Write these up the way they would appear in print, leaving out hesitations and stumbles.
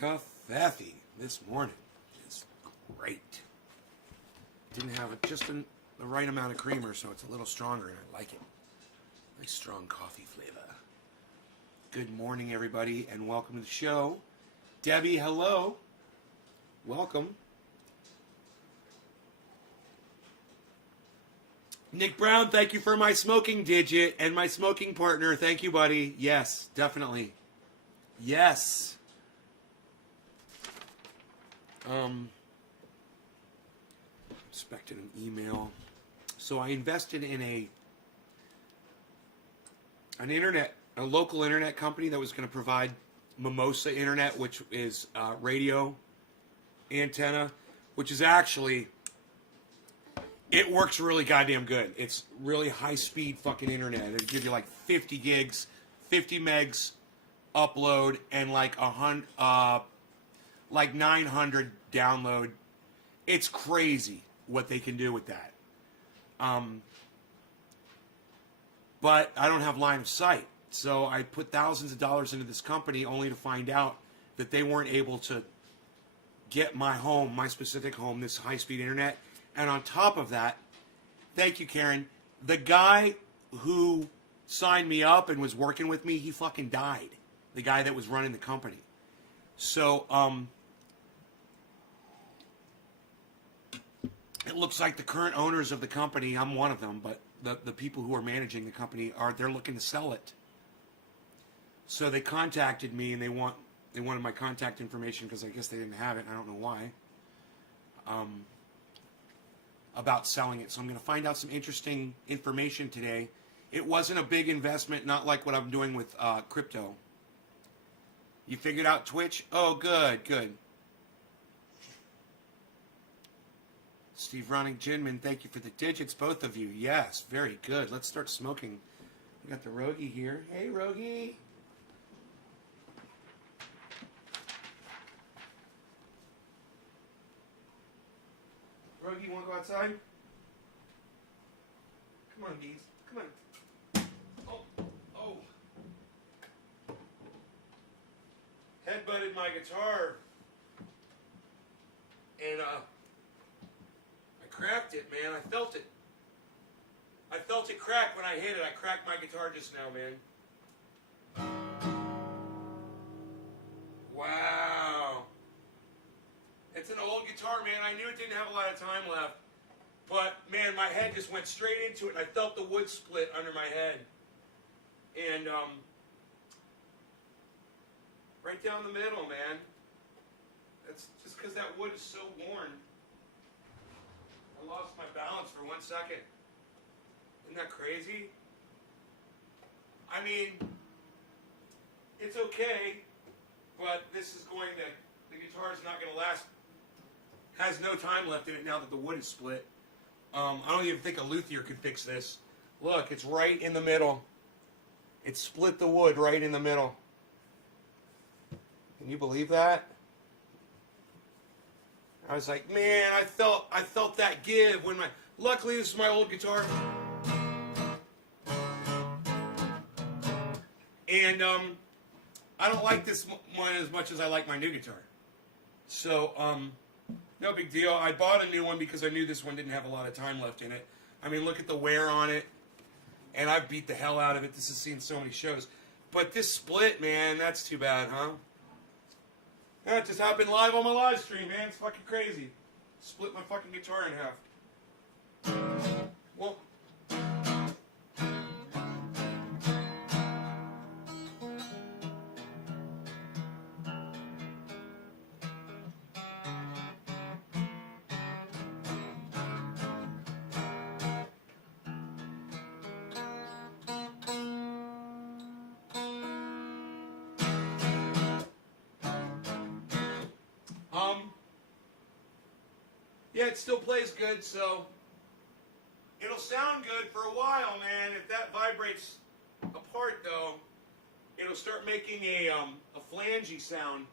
coffee this morning is great. Didn't have the right amount of creamer, so it's a little stronger, and I like it. Nice strong coffee flavor. Good morning, everybody, and welcome to the show. Debbie, hello. Welcome. Nick Brown, thank you for my smoking digit and my smoking partner. Thank you, buddy. Yes, definitely. Yes. Expected an email. So I invested in a local internet company that was going to provide Mimosa Internet, which is radio antenna, which is actually, it works really goddamn good. It's really high-speed fucking internet. It'll give you like 50 gigs, 50 megs upload, and like 900 download. It's crazy what they can do with that. But I don't have line of sight. So I put thousands of dollars into this company only to find out that they weren't able to get my home, my specific home, this high-speed internet. And on top of that, thank you, Karen, the guy who signed me up and was working with me, he fucking died. The guy that was running the company. So, it looks like the current owners of the company, I'm one of them, but the people who are managing the company they're looking to sell it. So they contacted me and they wanted my contact information because I guess they didn't have it. I don't know why. About selling it. So I'm going to find out some interesting information today. It wasn't a big investment, not like what I'm doing with crypto. You figured out Twitch? Oh, good, good. Steve Ronning Ginman, thank you for the digits, both of you. Yes, very good. Let's start smoking. We got the Rogie here. Hey, Rogie. Rogie, you want to go outside? Come on, bees. Come on. Oh. Headbutted my guitar. And, I cracked it, man. I felt it. I felt it crack when I hit it. I cracked my guitar just now, man. Wow. It's an old guitar, man. I knew it didn't have a lot of time left. But, man, my head just went straight into it, and I felt the wood split under my head. And, right down the middle, man. That's just because that wood is so worn. I lost my balance for 1 second. Isn't that crazy? I mean, it's okay, but this is the guitar is not going to last. Has no time left in it now that the wood is split. I don't even think a luthier could fix this. Look, it's right in the middle. It split the wood right in the middle. Can you believe that? I was like, man, I felt that give when luckily this is my old guitar. And I don't like this one as much as I like my new guitar. So, no big deal. I bought a new one because I knew this one didn't have a lot of time left in it. I mean, look at the wear on it. And I've beat the hell out of it. This has seen so many shows. But this split, man, that's too bad, huh? That just happened live on my live stream, man. It's fucking crazy. Split my fucking guitar in half. Well, yeah, it still plays good, so it'll sound good for a while, man. If that vibrates apart, though, it'll start making a flangey sound.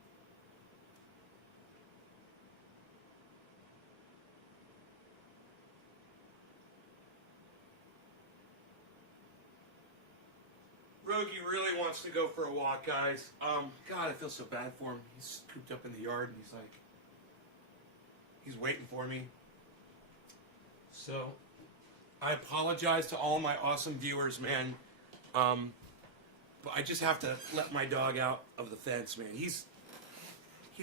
Smokey really wants to go for a walk, guys. God, I feel so bad for him. He's cooped up in the yard and he's waiting for me. So, I apologize to all my awesome viewers, man. But I just have to let my dog out of the fence, man. He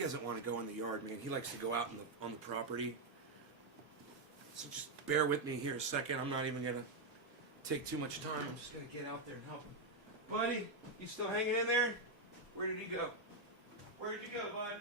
doesn't want to go in the yard, man. He likes to go out on the property. So just bear with me here a second. I'm not even gonna take too much time. I'm just gonna get out there and help him. Buddy, you still hanging in there? Where did he go? Where did you go, bud?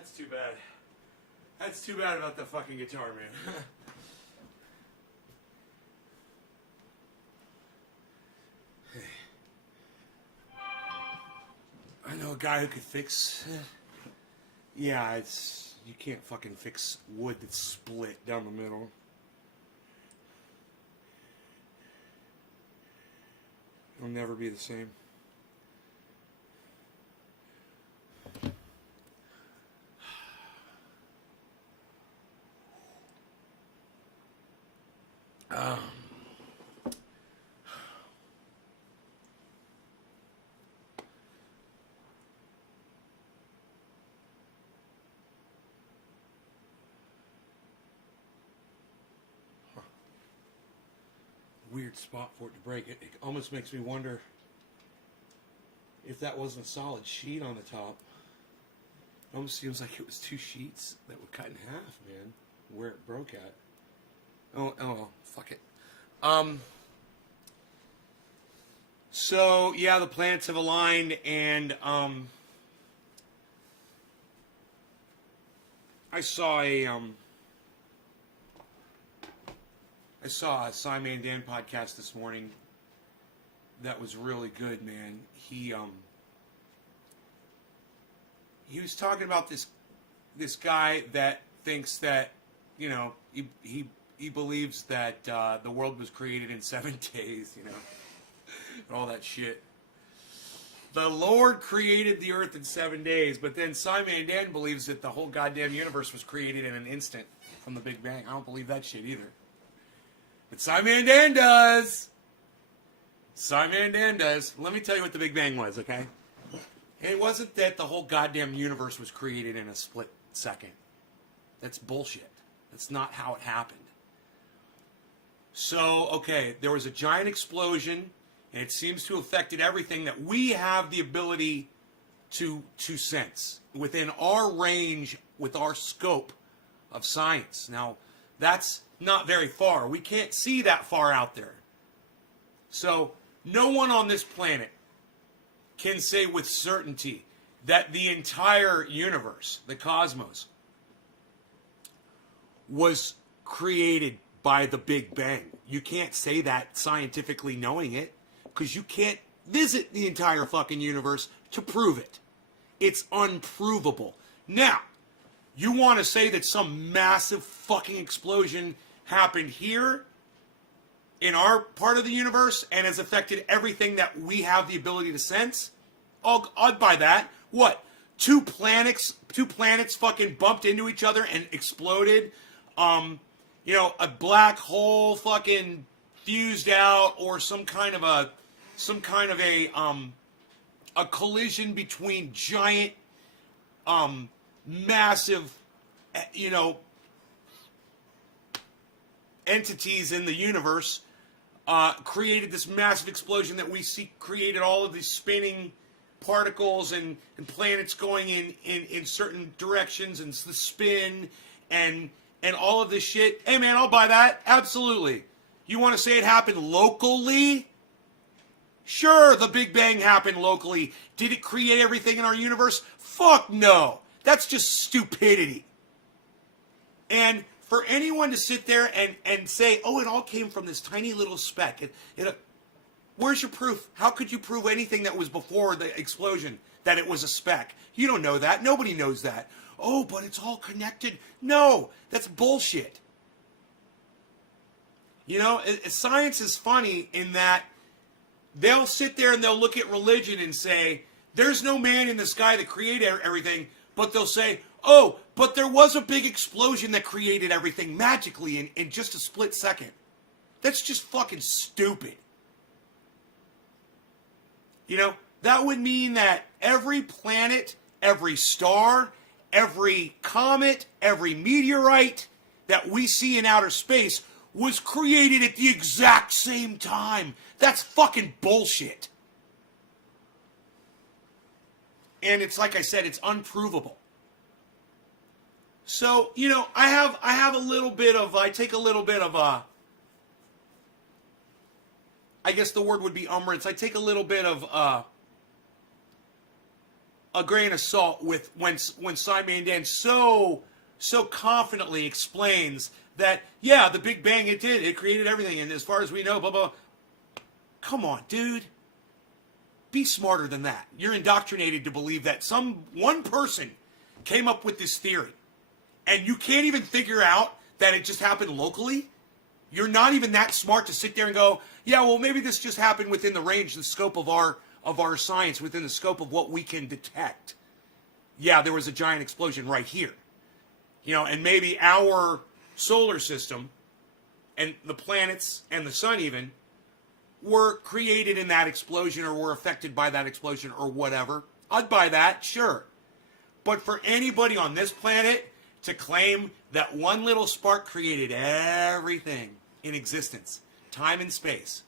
That's too bad. That's too bad about the fucking guitar, man. I know a guy who could fix. Yeah, it's you can't fucking fix wood that's split down the middle. It'll never be the same. Weird spot for it to break. It almost makes me wonder if that wasn't a solid sheet on the top. It almost seems like it was two sheets that were cut in half, man, where it broke at. Oh, fuck it. So, yeah, the planets have aligned, and, I saw a Simon Dan podcast this morning that was really good, man. He was talking about this guy that thinks that, you know, he believes that the world was created in 7 days, you know, and all that shit. The Lord created the earth in 7 days, but then Simon Dan believes that the whole goddamn universe was created in an instant from the Big Bang. I don't believe that shit either. But Simon Dan does. Simon Dan does. Let me tell you what the Big Bang was, okay? It wasn't that the whole goddamn universe was created in a split second. That's bullshit. That's not how it happened. So, okay, there was a giant explosion, and it seems to have affected everything that we have the ability to sense within our range, with our scope of science. Now, that's not very far. We can't see that far out there. So, no one on this planet can say with certainty that the entire universe, the cosmos, was created by the Big Bang. You can't say that scientifically knowing it, because you can't visit the entire fucking universe to prove it. It's unprovable. Now, you want to say that some massive fucking explosion happened here in our part of the universe and has affected everything that we have the ability to sense? I'd buy that. What? Two planets fucking bumped into each other and exploded. You know, a black hole fucking fused out, or some kind of a collision between giant, massive, you know, entities in the universe, created this massive explosion that we see, created all of these spinning particles and planets going in certain directions, and the spin and all of this shit. Hey man, I'll buy that. Absolutely. You want to say it happened locally? Sure, the Big Bang happened locally. Did it create everything in our universe? Fuck no. That's just stupidity. And for anyone to sit there and say, oh, it all came from this tiny little speck. Where's your proof? How could you prove anything that was before the explosion that it was a speck? You don't know that. Nobody knows that. Oh, but it's all connected. No, that's bullshit. You know, science is funny in that they'll sit there and they'll look at religion and say, there's no man in the sky that created everything, but they'll say, oh, but there was a big explosion that created everything magically in just a split second. That's just fucking stupid. You know, that would mean that every planet, every star, every comet, every meteorite that we see in outer space was created at the exact same time. That's fucking bullshit. And it's like I said, it's unprovable. So, you know, I take a little bit of I guess the word would be umbrance. I take a little bit of a grain of salt with when Simon Dan so confidently explains that, yeah, the Big Bang, it created everything, and as far as we know, blah blah. Come on, dude. Be smarter than that. You're indoctrinated to believe that one person came up with this theory, and you can't even figure out that it just happened locally. You're not even that smart to sit there and go, yeah, well, maybe this just happened within the range, the scope of our science, within the scope of what we can detect. Yeah, there was a giant explosion right here. And maybe our solar system and the planets and the sun even were created in that explosion or were affected by that explosion or whatever. I'd buy that, sure. But for anybody on this planet to claim that one little spark created everything in existence, time and space,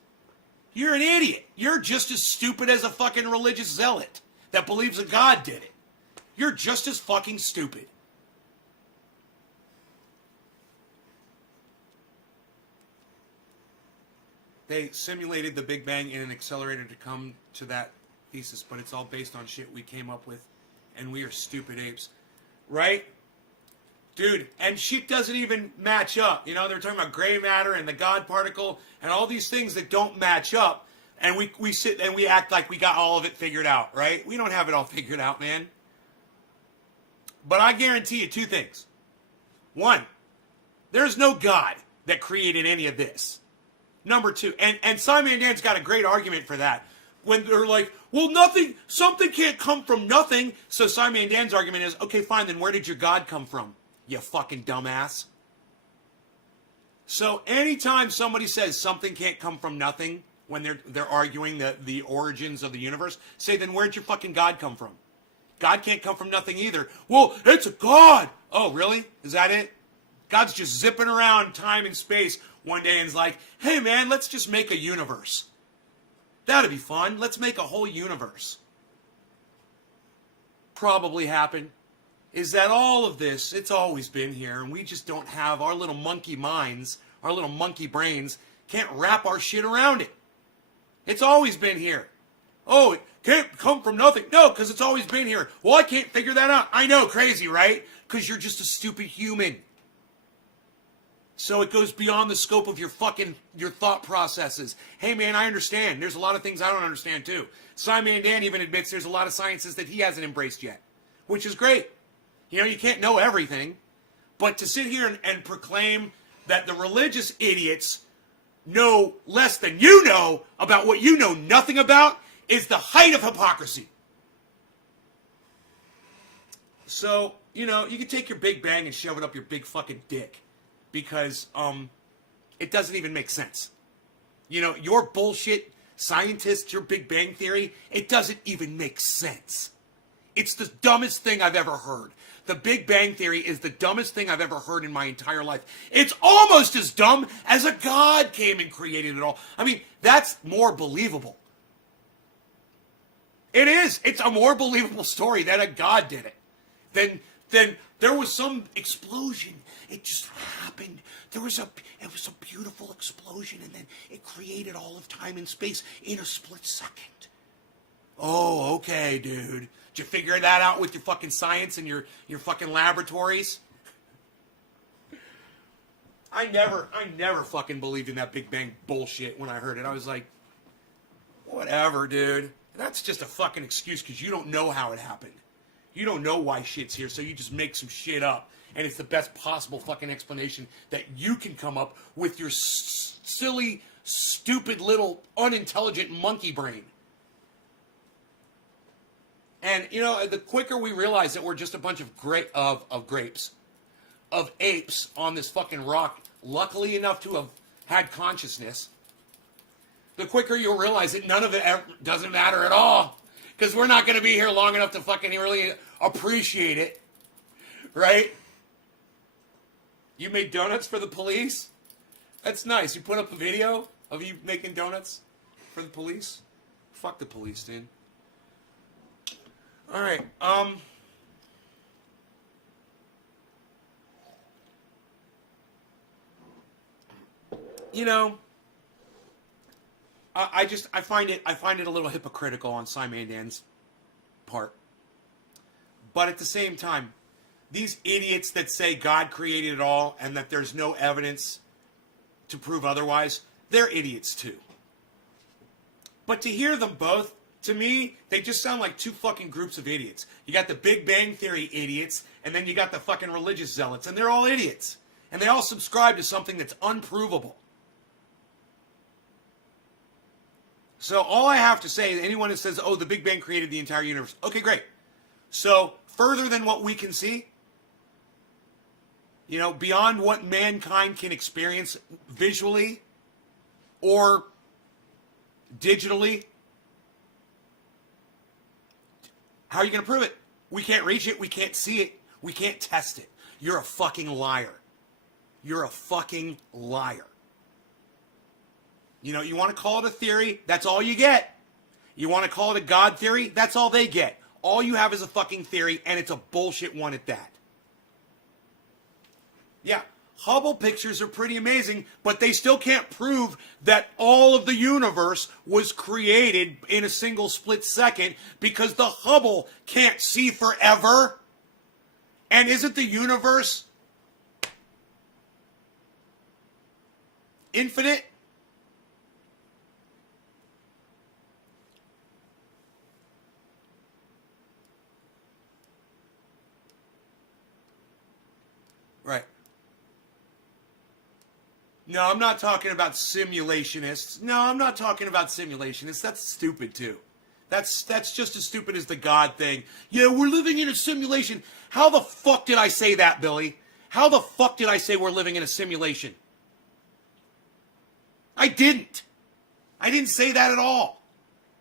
you're an idiot. You're just as stupid as a fucking religious zealot that believes a God did it. You're just as fucking stupid. They simulated the Big Bang in an accelerator to come to that thesis, but it's all based on shit we came up with, and we are stupid apes. Right? Dude, and shit doesn't even match up. They're talking about gray matter and the God particle and all these things that don't match up, and we sit and we act like we got all of it figured out, right? We don't have it all figured out, man. But I guarantee you two things. One, there's no God that created any of this. Number two, and Simon and Dan's got a great argument for that. When they're like, well, something can't come from nothing. So Simon and Dan's argument is, okay, fine, then where did your God come from? You fucking dumbass. So anytime somebody says something can't come from nothing, when they're arguing the origins of the universe, say, then where'd your fucking God come from? God can't come from nothing either. Well, it's a God. Oh, really? Is that it? God's just zipping around time and space one day and is like, hey man, let's just make a universe. That'd be fun. Let's make a whole universe. Probably happen. Is that all of this, it's always been here, and we just don't have our little monkey minds, our little monkey brains, can't wrap our shit around it. It's always been here. Oh, it can't come from nothing. No, because it's always been here. Well, I can't figure that out. I know, crazy, right? Because you're just a stupid human. So it goes beyond the scope of your thought processes. Hey man, I understand. There's a lot of things I don't understand too. Simon Dan even admits there's a lot of sciences that he hasn't embraced yet, which is great. You can't know everything, but to sit here and proclaim that the religious idiots know less than you know about what you know nothing about is the height of hypocrisy. So, you can take your Big Bang and shove it up your big fucking dick. Because it doesn't even make sense. Your bullshit scientists, your Big Bang Theory, it doesn't even make sense. It's the dumbest thing I've ever heard. The Big Bang Theory is the dumbest thing I've ever heard in my entire life. It's almost as dumb as a God came and created it all. I mean, that's more believable. It is. It's a more believable story that a God did it. Then there was some explosion. It just happened. It was a beautiful explosion, and then it created all of time and space in a split second. Oh, okay, dude. Did you figure that out with your fucking science and your fucking laboratories? I never fucking believed in that Big Bang bullshit when I heard it. I was like, whatever, dude. That's just a fucking excuse because you don't know how it happened. You don't know why shit's here, so you just make some shit up. And it's the best possible fucking explanation that you can come up with your silly, stupid little unintelligent monkey brain. And, the quicker we realize that we're just a bunch of grapes, of apes on this fucking rock, luckily enough to have had consciousness, the quicker you'll realize that none of it doesn't matter at all. Because we're not going to be here long enough to fucking really appreciate it. Right? You made donuts for the police? That's nice. You put up a video of you making donuts for the police? Fuck the police, dude. Alright, I find it a little hypocritical on Simon Dan's part. But at the same time, these idiots that say God created it all and that there's no evidence to prove otherwise, they're idiots too. But to hear them both, to me, they just sound like two fucking groups of idiots. You got the Big Bang Theory idiots, and then you got the fucking religious zealots, and they're all idiots. And they all subscribe to something that's unprovable. So all I have to say, anyone that says, oh, the Big Bang created the entire universe. Okay, great. So further than what we can see, you know, beyond what mankind can experience visually or digitally, how are you going to prove it? We can't reach it. We can't see it. We can't test it. You're a fucking liar. You're a fucking liar. You know, you want to call it a theory, that's all you get. You want to call it a God theory, that's all they get. All you have is a fucking theory, and it's a bullshit one at that. Yeah, Hubble pictures are pretty amazing, but they still can't prove that all of the universe was created in a single split second because the Hubble can't see forever. And isn't the universe infinite? Right. No, I'm not talking about simulationists. No, I'm not talking about simulationists. That's stupid too. That's just as stupid as the God thing. Yeah, we're living in a simulation. How the fuck did I say that, Billy? How the fuck did I say we're living in a simulation? I didn't. I didn't say that at all.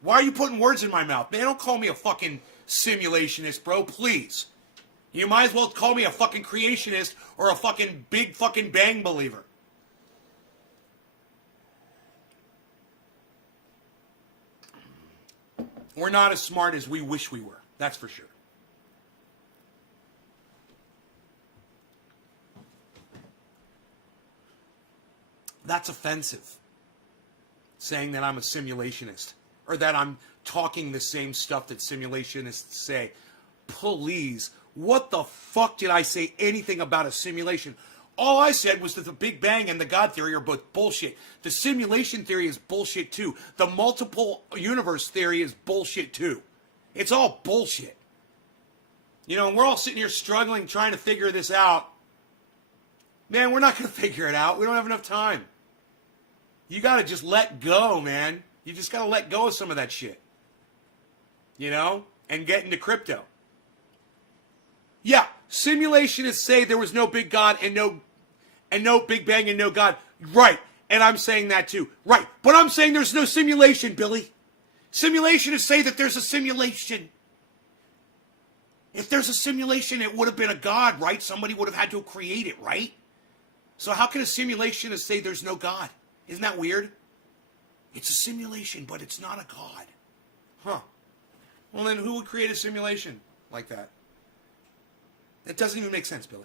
Why are you putting words in my mouth? Man, don't call me a fucking simulationist, bro, please. You might as well call me a fucking creationist or a fucking big fucking bang believer. We're not as smart as we wish we were. That's for sure. That's offensive. Saying that I'm a simulationist or that I'm talking the same stuff that simulationists say. Please, what the fuck did I say anything about a simulation? All I said was that the Big Bang and the God theory are both bullshit. The simulation theory is bullshit too. The multiple universe theory is bullshit too. It's all bullshit. You know, and we're all sitting here struggling, trying to figure this out. Man, we're not going to figure it out. We don't have enough time. You got to just let go, man. You just got to let go of some of that shit. You know? And get into crypto. Yeah, simulationists say there was no big God and no Big Bang and no God. Right, and I'm saying that too. Right, but I'm saying there's no simulation, Billy. Simulationists say that there's a simulation. If there's a simulation, it would have been a God, right? Somebody would have had to create it, right? So how can a simulationist say there's no God? Isn't that weird? It's a simulation, but it's not a God. Huh. Well, then who would create a simulation like that? It doesn't even make sense, Billy.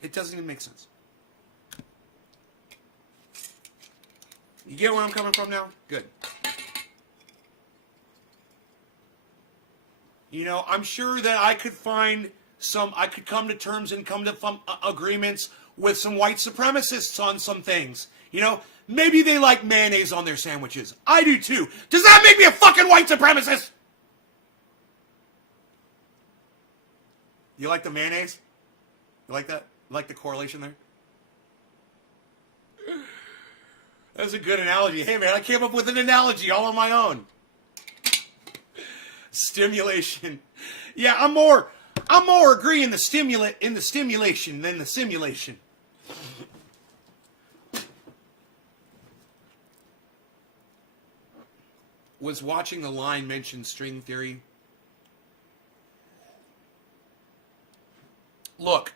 It doesn't even make sense. You get where I'm coming from now? Good. You know, I'm sure that I could come to terms and come to agreements with some white supremacists on some things. You know, maybe they like mayonnaise on their sandwiches. I do too. Does that make me a fucking white supremacist? You like the mayonnaise? You like that? You like the correlation there? That's a good analogy. Hey man, I came up with an analogy all on my own. Stimulation. Yeah, I'm more agreeing in the stimulation than the simulation. Was watching the line mention string theory. Look,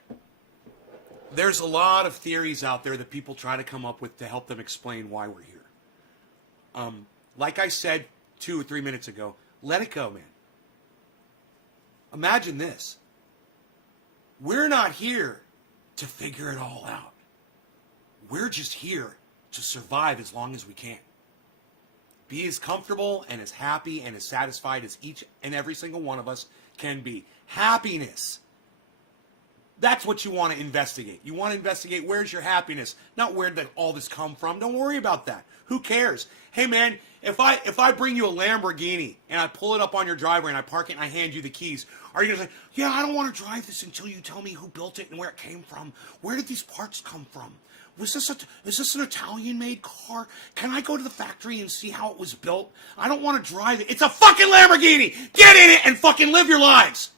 there's a lot of theories out there that people try to come up with to help them explain why we're here. Like I said 2 or 3 minutes ago, let it go, man. Imagine this. We're not here to figure it all out. We're just here to survive as long as we can. Be as comfortable and as happy and as satisfied as each and every single one of us can be. Happiness. That's what you want to investigate. You want to investigate where's your happiness, not where did all this come from. Don't worry about that. Who cares? Hey man, if I bring you a Lamborghini and I pull it up on your driveway and I park it and I hand you the keys, are you gonna say, yeah, I don't want to drive this until you tell me who built it and where it came from? Where did these parts come from? Is this an Italian-made car? Can I go to the factory and see how it was built? I don't want to drive it. It's a fucking Lamborghini! Get in it and fucking live your lives!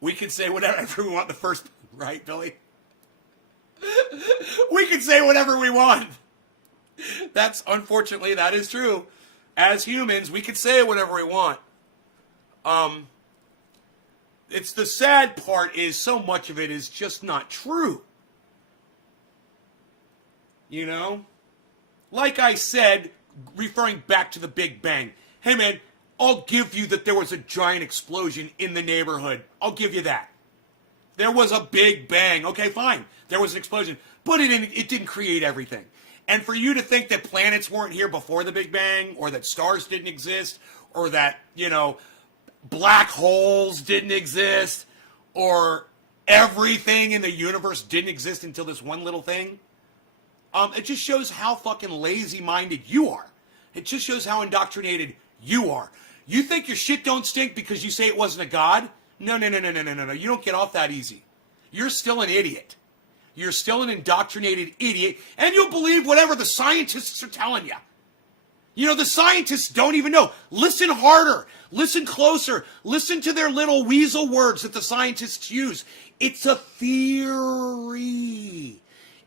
We can say whatever we want the first, right, Billy? We can say whatever we want. Unfortunately, that is true. As humans, we can say whatever we want. It's the sad part is so much of it is just not true. You know? Like I said, referring back to the Big Bang. Hey man, I'll give you that there was a giant explosion in the neighborhood. I'll give you that. There was a Big Bang. Okay, fine. There was an explosion. But it didn't create everything. And for you to think that planets weren't here before the Big Bang, or that stars didn't exist, or that, black holes didn't exist, or everything in the universe didn't exist until this one little thing, it just shows how fucking lazy-minded you are. It just shows how indoctrinated you are. You think your shit don't stink because you say it wasn't a god? No. You don't get off that easy. You're still an idiot. You're still an indoctrinated idiot, and you'll believe whatever the scientists are telling you. The scientists don't even know. Listen harder. Listen closer. Listen to their little weasel words that the scientists use. It's a theory.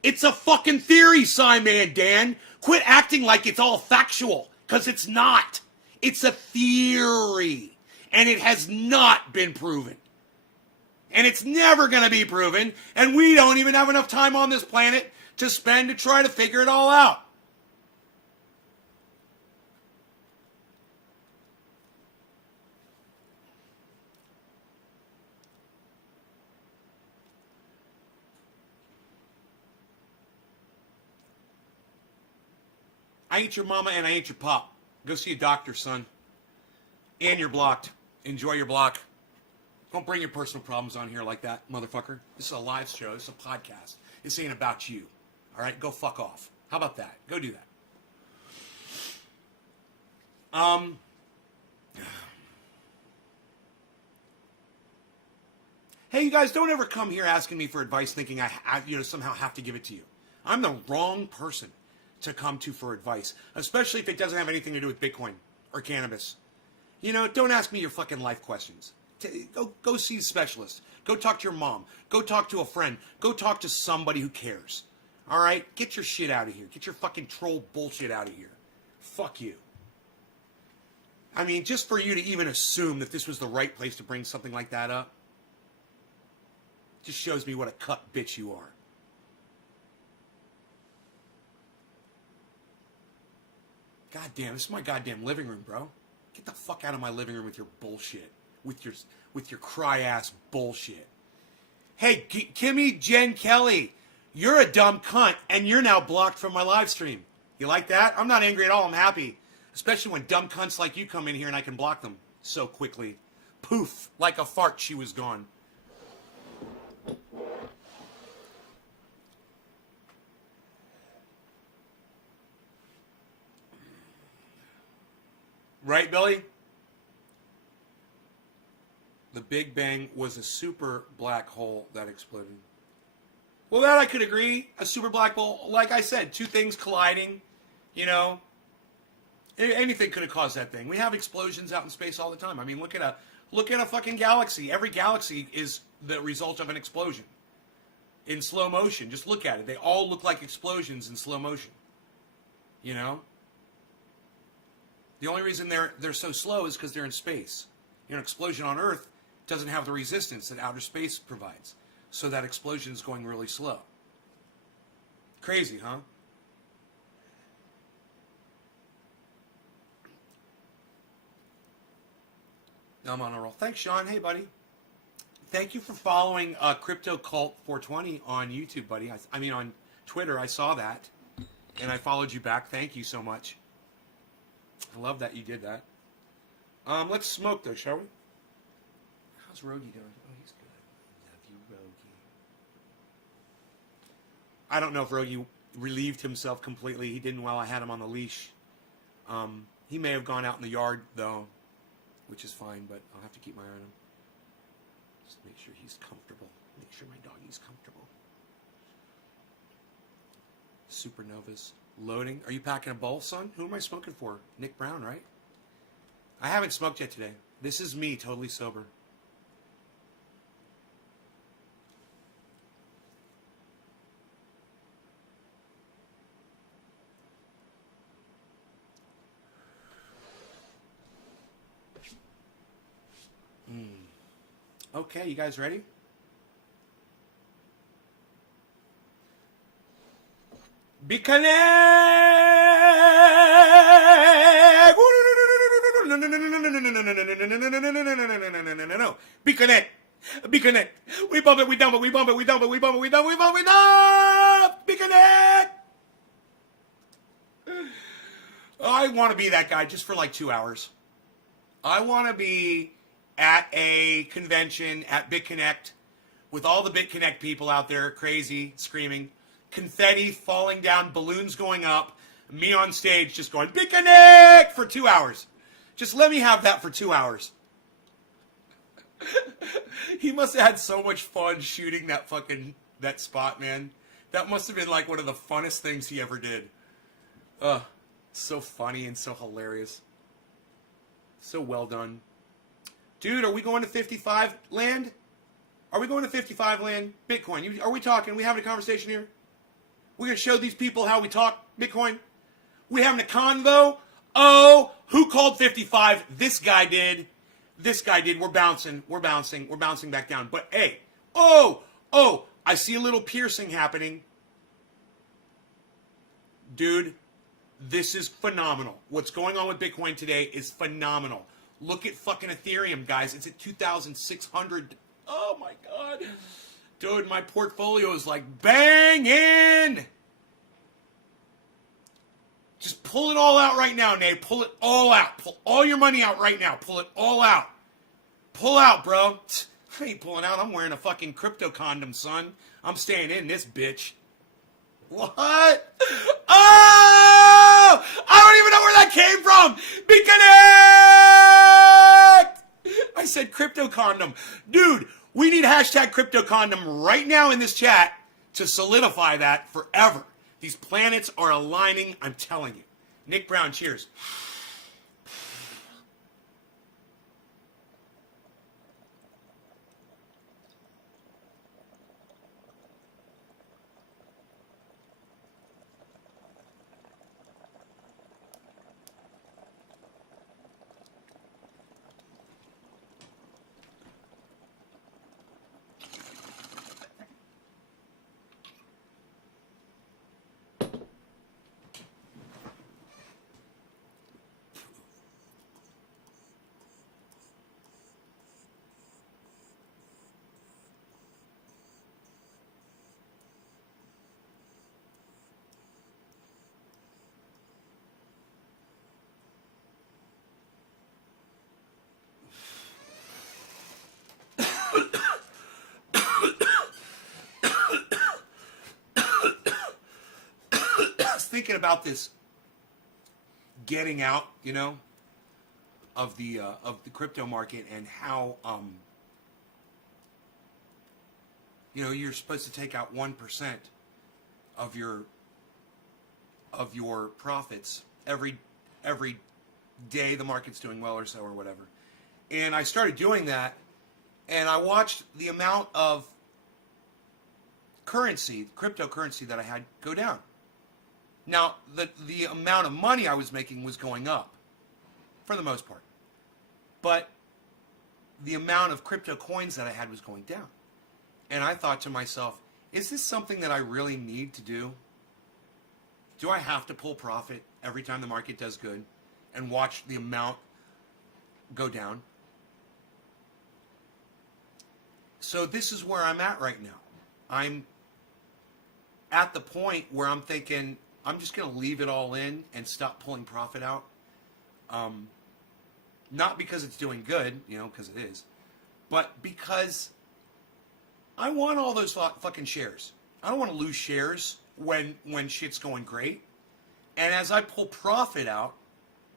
It's a fucking theory, Simon Dan. Quit acting like it's all factual, because it's not. It's a theory, and it has not been proven. And it's never going to be proven, and we don't even have enough time on this planet to spend to try to figure it all out. I ain't your mama and I ain't your pop. Go see a doctor, son. And you're blocked. Enjoy your block. Don't bring your personal problems on here like that, motherfucker. This is a live show. This is a podcast. This ain't about you. All right? Go fuck off. How about that? Go do that. Hey, you guys, don't ever come here asking me for advice thinking I somehow have to give it to you. I'm the wrong person to come to for advice, especially if it doesn't have anything to do with Bitcoin or cannabis. Don't ask me your fucking life questions. Go see a specialist. Go talk to your mom. Go talk to a friend. Go talk to somebody who cares. All right? Get your shit out of here. Get your fucking troll bullshit out of here. Fuck you. I mean, just for you to even assume that this was the right place to bring something like that up, just shows me what a cuck bitch you are. God damn, this is my goddamn living room, bro. Get the fuck out of my living room with your bullshit. With your cry-ass bullshit. Hey, Kimmy Jen Kelly, you're a dumb cunt, and you're now blocked from my live stream. You like that? I'm not angry at all. I'm happy. Especially when dumb cunts like you come in here and I can block them so quickly. Poof, like a fart, she was gone. Right, Billy? The Big Bang was a super black hole that exploded. Well, that I could agree. A super black hole, like I said, two things colliding, anything could have caused that thing. We have explosions out in space all the time. I mean, look at a fucking galaxy. Every galaxy is the result of an explosion in slow motion. Just look at it. They all look like explosions in slow motion. The only reason they're so slow is because they're in space. An explosion on Earth doesn't have the resistance that outer space provides. So that explosion is going really slow. Crazy, huh? I'm on a roll. Thanks, Sean. Hey, buddy. Thank you for following Crypto Cult 420 on YouTube, buddy. I mean on Twitter. I saw that, and I followed you back. Thank you so much. I love that you did that. Let's smoke though, shall we? How's Rogie doing? Oh, he's good. Love you, Rogie. I don't know if Rogie relieved himself completely. He didn't while I had him on the leash. He may have gone out in the yard though, which is fine, but I'll have to keep my eye on him. Just make sure he's comfortable. Make sure my doggy's comfortable. Supernovas. Loading. Are you packing a bowl, son? Who am I smoking for? Nick Brown, right? I haven't smoked yet today. This is me, totally sober. Okay, you guys ready? Be connect. No. Be connect. Be connect. We bump it, we dump it, we bump it, we dump it, we bump it, we dump it, we bump it, we dump. Be connect. I want to be that guy just for like 2 hours. I want to be at a convention at BitConnect with all the BitConnect people out there crazy, screaming, confetti falling down, balloons going up, me on stage just going, BitConnect for 2 hours. Just let me have that for 2 hours. He must have had so much fun shooting that spot, man. That must have been like one of the funnest things he ever did. So funny and so hilarious. So well done. Dude, are we going to 55 land? Are we going to 55 land? Bitcoin. Are we talking? Are we having a conversation here? We're going to show these people how we talk Bitcoin? We having a convo? Oh, who called 55? This guy did. This guy did. We're bouncing. We're bouncing. We're bouncing back down. But hey, oh, I see a little piercing happening. Dude, this is phenomenal. What's going on with Bitcoin today is phenomenal. Look at fucking Ethereum, guys. It's at 2,600. Oh, my God. Dude, my portfolio is like banging. Just pull it all out right now, Nate. Pull it all out. Pull all your money out right now. Pull it all out. Pull out, bro. I ain't pulling out. I'm wearing a fucking crypto condom, son. I'm staying in this bitch. What? Oh! I don't even know where that came from. Be connect! I said crypto condom. Dude, we need hashtag crypto condom right now in this chat to solidify that forever. These planets are aligning, I'm telling you. Nick Brown, cheers. Thinking about this getting out, of the crypto market and how you're supposed to take out 1% of your profits every day the market's doing well or so or whatever. And I started doing that, and I watched the amount of cryptocurrency that I had go down. Now, the amount of money I was making was going up, for the most part. But the amount of crypto coins that I had was going down. And I thought to myself, is this something that I really need to do? Do I have to pull profit every time the market does good and watch the amount go down? So this is where I'm at right now. I'm at the point where I'm thinking I'm just going to leave it all in and stop pulling profit out. Not because it's doing good, because it is, but because I want all those fucking shares. I don't want to lose shares when shit's going great. And as I pull profit out,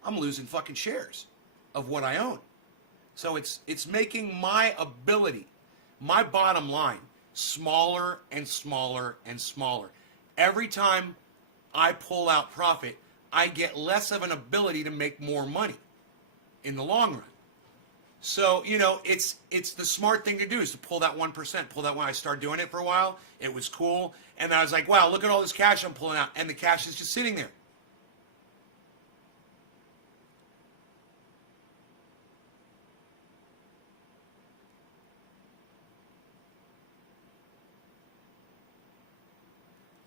I'm losing fucking shares of what I own. So it's making my ability, my bottom line, smaller and smaller and smaller. Every time I pull out profit, I get less of an ability to make more money in the long run. So, it's the smart thing to do is to pull that 1%, pull that one. I started doing it for a while. It was cool. And I was like, wow, look at all this cash I'm pulling out. And the cash is just sitting there.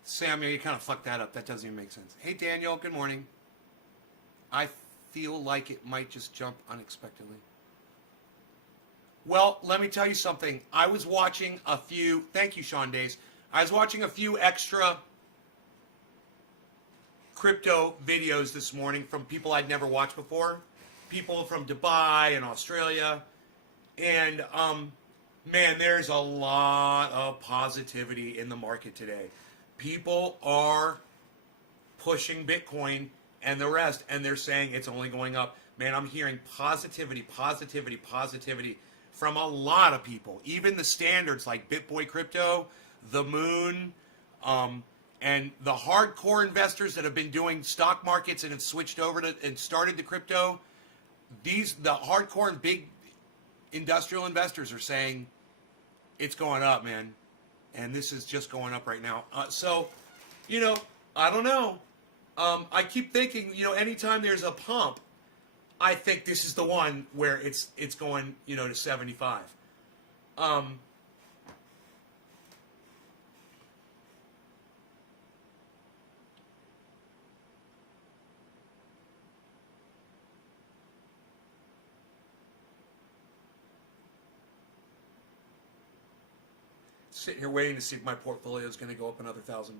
Samuel, you kind of fucked that up. That doesn't even make sense. Hey, Daniel, good morning. I feel like it might just jump unexpectedly. Well, let me tell you something. I was watching a few, thank you, Sean Days. I was watching a few extra crypto videos this morning from people I'd never watched before. People from Dubai and Australia. And, man, there's a lot of positivity in the market today. People are pushing Bitcoin and the rest, and they're saying it's only going up. Man, I'm hearing positivity from a lot of people. Even the standards like BitBoy Crypto, The Moon, and the hardcore investors that have been doing stock markets and have switched over to and started the crypto. The hardcore and big industrial investors are saying it's going up, man. And this is just going up right now. So, I don't know. I keep thinking, anytime there's a pump, I think this is the one where it's going, to 75. Sitting here waiting to see if my portfolio is going to go up another $1,000.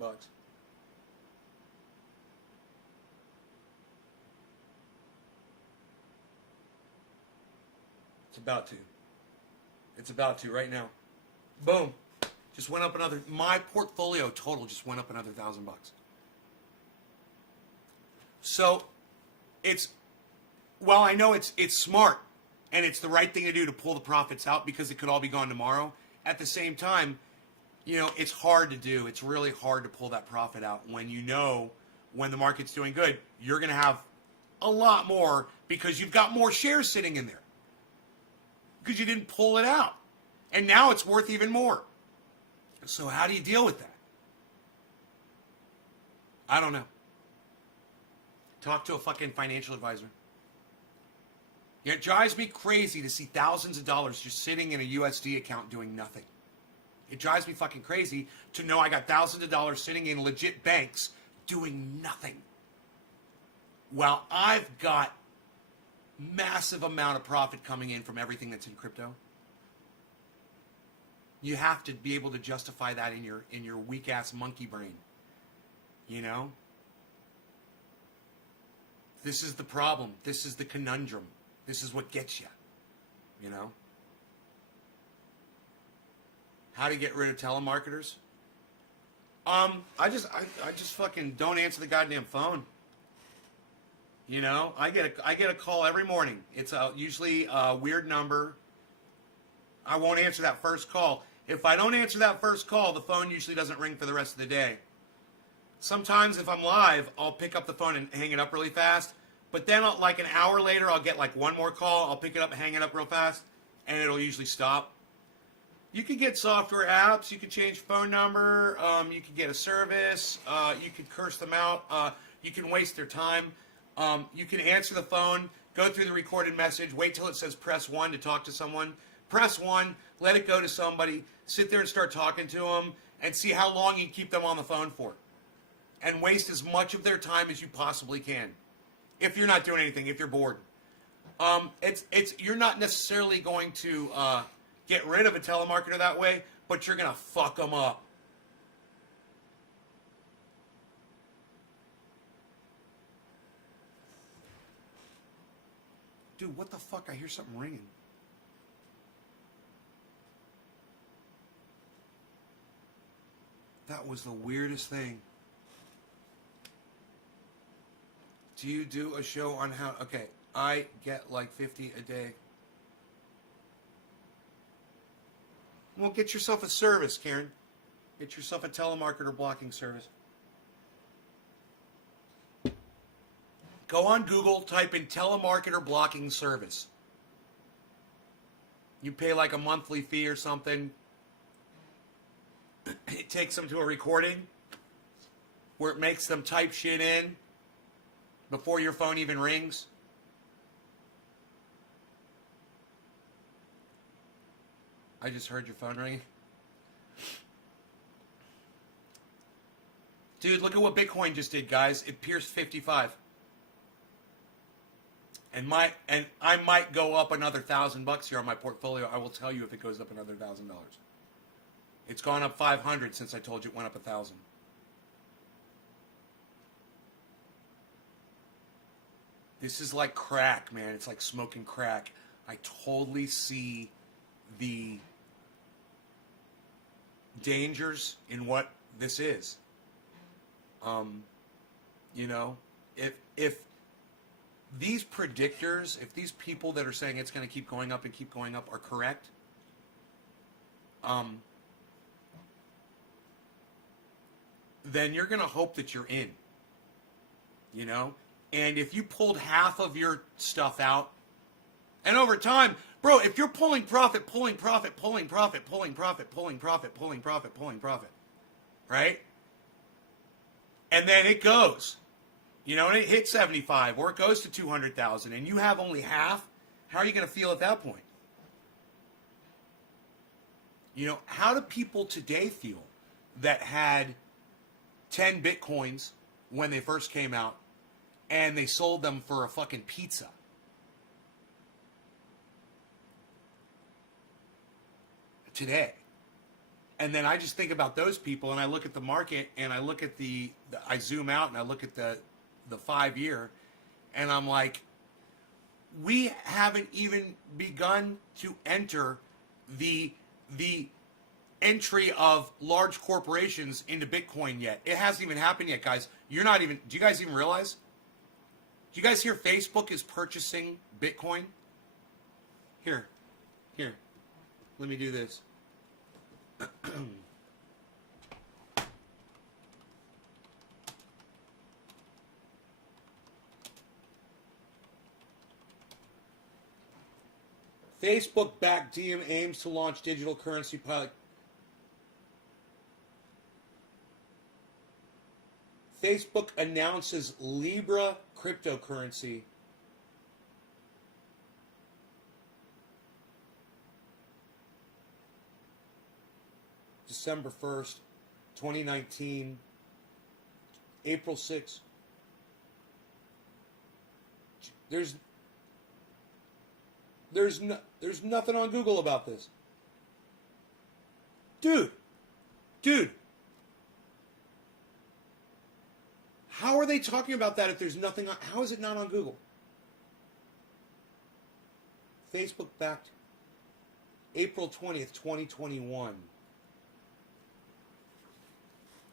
It's about to right now. Boom. Just went up another, my portfolio total just went up another $1,000. So while I know it's smart and it's the right thing to do to pull the profits out because it could all be gone tomorrow, at the same time, it's hard to do. It's really hard to pull that profit out when when the market's doing good, you're going to have a lot more because you've got more shares sitting in there because you didn't pull it out. And now it's worth even more. So how do you deal with that? I don't know. Talk to a fucking financial advisor. Yeah, it drives me crazy to see thousands of dollars just sitting in a USD account doing nothing. It drives me fucking crazy to know I got thousands of dollars sitting in legit banks doing nothing. While I've got massive amount of profit coming in from everything that's in crypto. You have to be able to justify that in your weak ass monkey brain. This is the problem. This is the conundrum. This is what gets you. How to get rid of telemarketers? I just fucking don't answer the goddamn phone. I get a call every morning. It's usually a weird number. I won't answer that first call. If I don't answer that first call, the phone usually doesn't ring for the rest of the day. Sometimes if I'm live, I'll pick up the phone and hang it up really fast. But then like an hour later, I'll get like one more call. I'll pick it up and hang it up real fast. And it'll usually stop. You can get software apps. You can change phone number. You can get a service. You can curse them out. You can waste their time. You can answer the phone, go through the recorded message, wait till it says press 1 to talk to someone. Press 1, let it go to somebody, sit there and start talking to them, and see how long you can keep them on the phone for. And waste as much of their time as you possibly can. If you're not doing anything, if you're bored. You're not necessarily going to get rid of a telemarketer that way, but you're going to fuck them up. Dude, what the fuck? I hear something ringing. That was the weirdest thing. Do you do a show on how... Okay, I get like 50 a day. Well, get yourself a service, Karen. Get yourself a telemarketer blocking service. Go on Google, type in telemarketer blocking service. You pay like a monthly fee or something. It takes them to a recording where it makes them type shit in before your phone even rings. I just heard your phone ringing. Dude, look at what Bitcoin just did, guys. It pierced 55. And I might go up another $1,000 here on my portfolio. I will tell you if it goes up another $1,000. It's gone up 500 since I told you it went up 1,000. This is like crack, man. It's like smoking crack. I totally see the dangers in what this is. You know, if these predictors, if these people that are saying it's going to keep going up and keep going up are correct, then you're going to hope that you're in, you know? And if you pulled half of your stuff out, and over time, bro, if you're pulling profit, right? And then it goes, you know, and it hits 75 or it goes to 200,000 and you have only half, how are you going to feel at that point? You know, how do people today feel that had 10 Bitcoins when they first came out and they sold them for a fucking pizza? Today. And then I just think about those people and I look at the market and I look at I zoom out and I look at the 5 year and I'm like, we haven't even begun to enter the entry of large corporations into Bitcoin yet. It hasn't even happened yet, guys. Do you guys even realize? Do you guys hear Facebook is purchasing Bitcoin? Here. Let me do this. Facebook-backed Diem aims to launch digital currency pilot. Facebook announces Libra cryptocurrency. December 1st, 2019, April 6th. There's nothing on Google about this. Dude. How are they talking about that if there's nothing on, how is it not on Google? Facebook backed April 20th, 2021.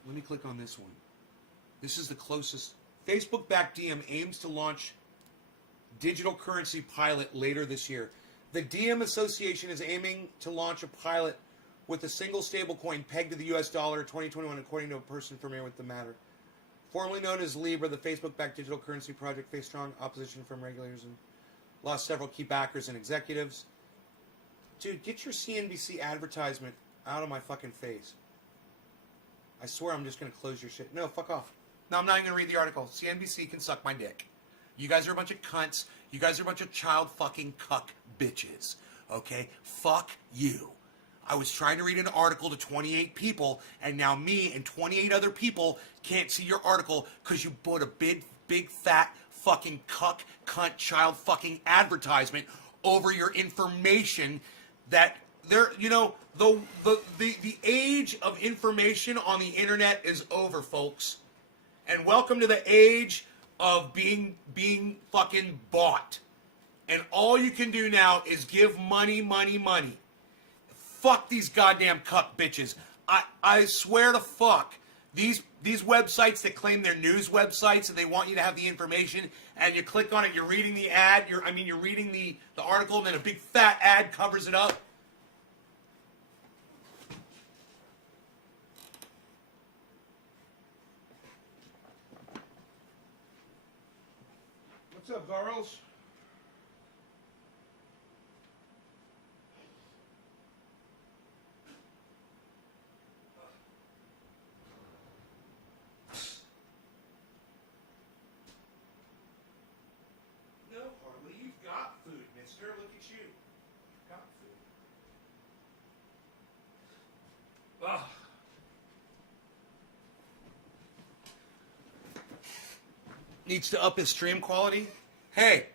Let me click on this one. This is the closest. Facebook-backed Diem aims to launch digital currency pilot later this year. The Diem Association is aiming to launch a pilot with a single stablecoin pegged to the US dollar in 2021, according to a person familiar with the matter. Formerly known as Libra, the Facebook-backed digital currency project faced strong opposition from regulators and lost several key backers and executives. Dude, get your CNBC advertisement out of my fucking face. I swear I'm just going to close your shit. No, fuck off. No, I'm not even going to read the article. CNBC can suck my dick. You guys are a bunch of cunts. You guys are a bunch of child fucking cuck bitches. Okay? Fuck you. I was trying to read an article to 28 people, and now me and 28 other people can't see your article because you put a big, fat fucking cuck, cunt, child fucking advertisement over your information that there, you know, the age of information on the internet is over, folks. And welcome to the age of being fucking bought And all you can do now is give money, money, money. Fuck these goddamn cuck bitches. I swear to fuck, these websites that claim they're news websites and they want you to have the information, and you click on it, you're reading the ad, you're reading the article, and then a big fat ad covers it up. What's up, girls? No, Harley, you've got food, mister. Look at you. You've got food. Ugh. Needs to up his stream quality. Hey,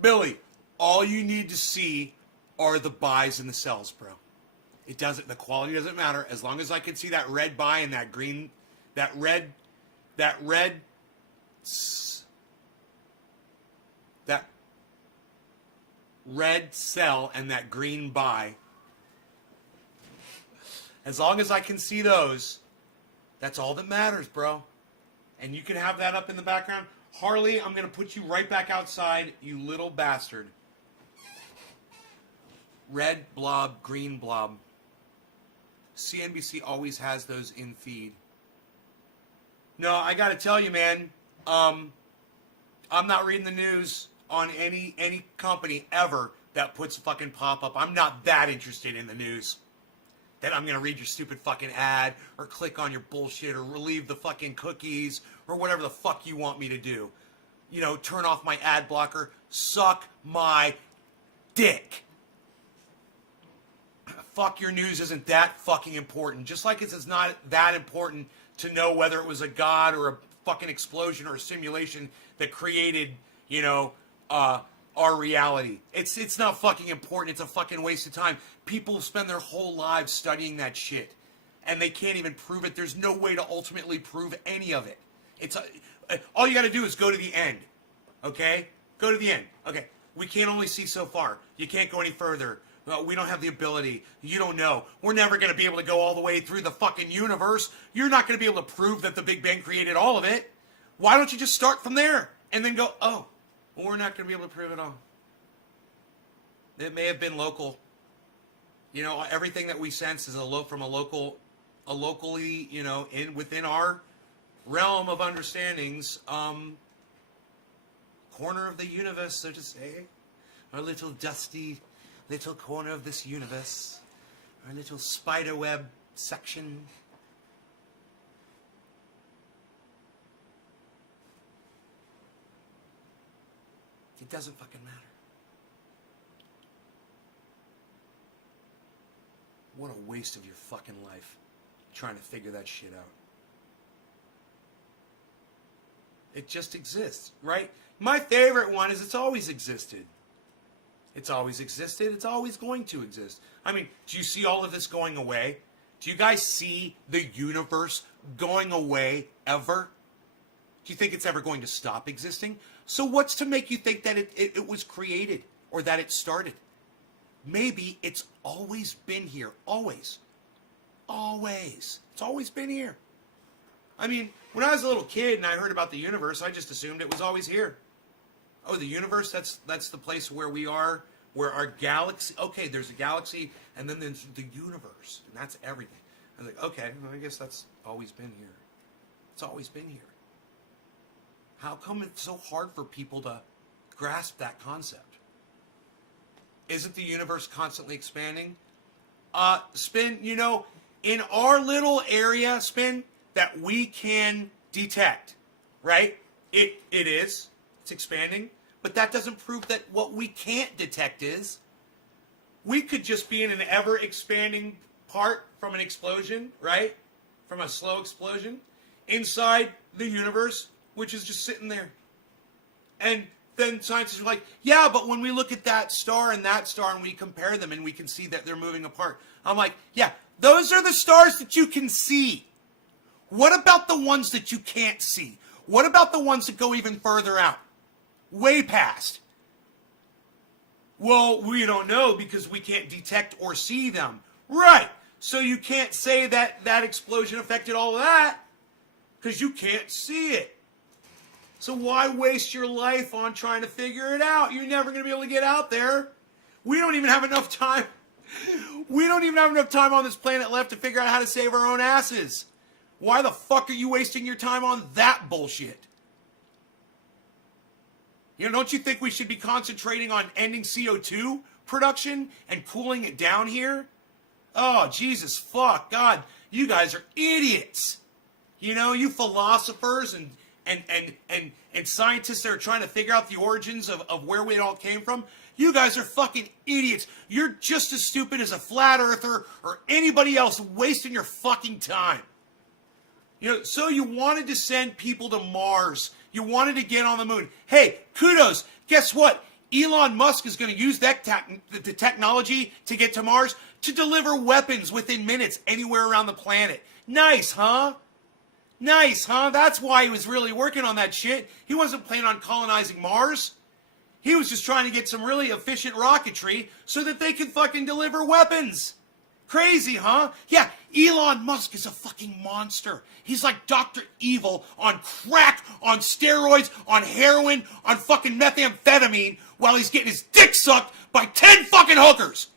Billy, all you need to see are the buys and the sells, bro. It doesn't. The quality doesn't matter as long as I can see that red buy and that green, that red sell and that green buy. As long as I can see those, that's all that matters, bro. And you can have that up in the background. Harley, I'm going to put you right back outside, you little bastard. Red blob, green blob. CNBC always has those in feed. No, I got to tell you, man, I'm not reading the news on any company ever that puts a fucking pop-up. I'm not that interested in the news that I'm going to read your stupid fucking ad or click on your bullshit or relieve the fucking cookies or whatever the fuck you want me to do. You know, turn off my ad blocker. Suck my dick. Fuck your news isn't that fucking important. Just like it's not that important to know whether it was a god or a fucking explosion or a simulation that created, you know, our reality. It's not fucking important. It's a fucking waste of time. People spend their whole lives studying that shit, and they can't even prove it. There's no way to ultimately prove any of it. All you got to do is go to the end, okay? Go to the end. Okay, we can't only see so far. You can't go any further. We don't have the ability. You don't know. We're never going to be able to go all the way through the fucking universe. You're not going to be able to prove that the Big Bang created all of it. Why don't you just start from there and then go, oh, well, we're not going to be able to prove it all. It may have been local. You know, everything that we sense is from a locally, you know, within our realm of understandings, corner of the universe, so to say, our little dusty little corner of this universe, our little spider web section. It doesn't fucking matter. What a waste of your fucking life trying to figure that shit out. It just exists, right? My favorite one is it's always existed. It's always existed. It's always going to exist. I mean, do you see all of this going away? Do you guys see the universe going away ever? Do you think it's ever going to stop existing? So what's to make you think that it was created or that it started? Maybe it's always been here. Always. Always. It's always been here. I mean, when I was a little kid and I heard about the universe, I just assumed it was always here. Oh, the universe, that's the place where we are, where our galaxy, okay, there's a galaxy, and then there's the universe, and that's everything. I was like, okay, well, I guess that's always been here. It's always been here. How come it's so hard for people to grasp that concept? Isn't the universe constantly expanding? Spin, you know, in our little area, Spin, that we can detect, right? It is. It's expanding. But that doesn't prove that what we can't detect is. We could just be in an ever-expanding part from an explosion, right? From a slow explosion inside the universe, which is just sitting there. And then scientists are like, yeah, but when we look at that star and we compare them and we can see that they're moving apart. I'm like, yeah, those are the stars that you can see. What about the ones that you can't see? What about the ones that go even further out? Way past. Well, we don't know because we can't detect or see them. Right. So you can't say that that explosion affected all of that because you can't see it. So why waste your life on trying to figure it out? You're never going to be able to get out there. We don't even have enough time. We don't even have enough time on this planet left to figure out how to save our own asses. Why the fuck are you wasting your time on that bullshit? You know, don't you think we should be concentrating on ending CO2 production and cooling it down here? Oh, Jesus, fuck, God, you guys are idiots. You know, you philosophers and scientists that are trying to figure out the origins of where we all came from, you guys are fucking idiots. You're just as stupid as a flat earther or anybody else wasting your fucking time. You know, so you wanted to send people to Mars. You wanted to get on the moon. Hey, kudos. Guess what? Elon Musk is going to use that the technology to get to Mars to deliver weapons within minutes anywhere around the planet. Nice, huh? Nice, huh? That's why he was really working on that shit. He wasn't planning on colonizing Mars. He was just trying to get some really efficient rocketry so that they could fucking deliver weapons. Crazy, huh? Yeah, Elon Musk is a fucking monster. He's like Dr. Evil on crack, on steroids, on heroin, on fucking methamphetamine while he's getting his dick sucked by 10 fucking hookers.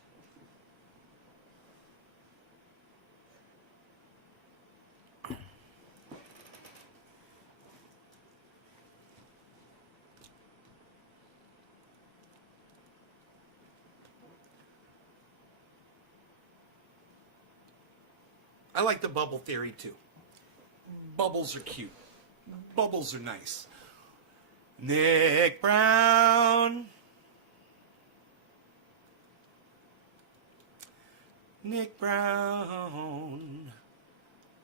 I like the bubble theory too. Bubbles are cute. Bubbles are nice. Nick Brown. Nick Brown.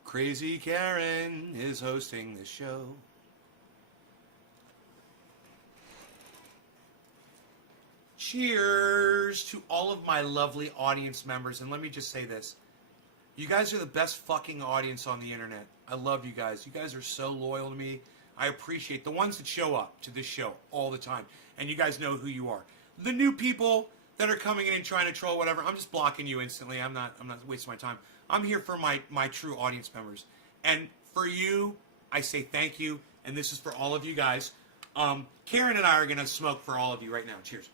Crazy Karen is hosting the show. Cheers to all of my lovely audience members. And let me just say this. You guys are the best fucking audience on the internet. I love you guys. You guys are so loyal to me. I appreciate the ones that show up to this show all the time. And you guys know who you are. The new people that are coming in and trying to troll whatever, I'm just blocking you instantly. I'm not wasting my time. I'm here for my true audience members. And for you, I say thank you. And this is for all of you guys. Karen and I are going to smoke for all of you right now. Cheers.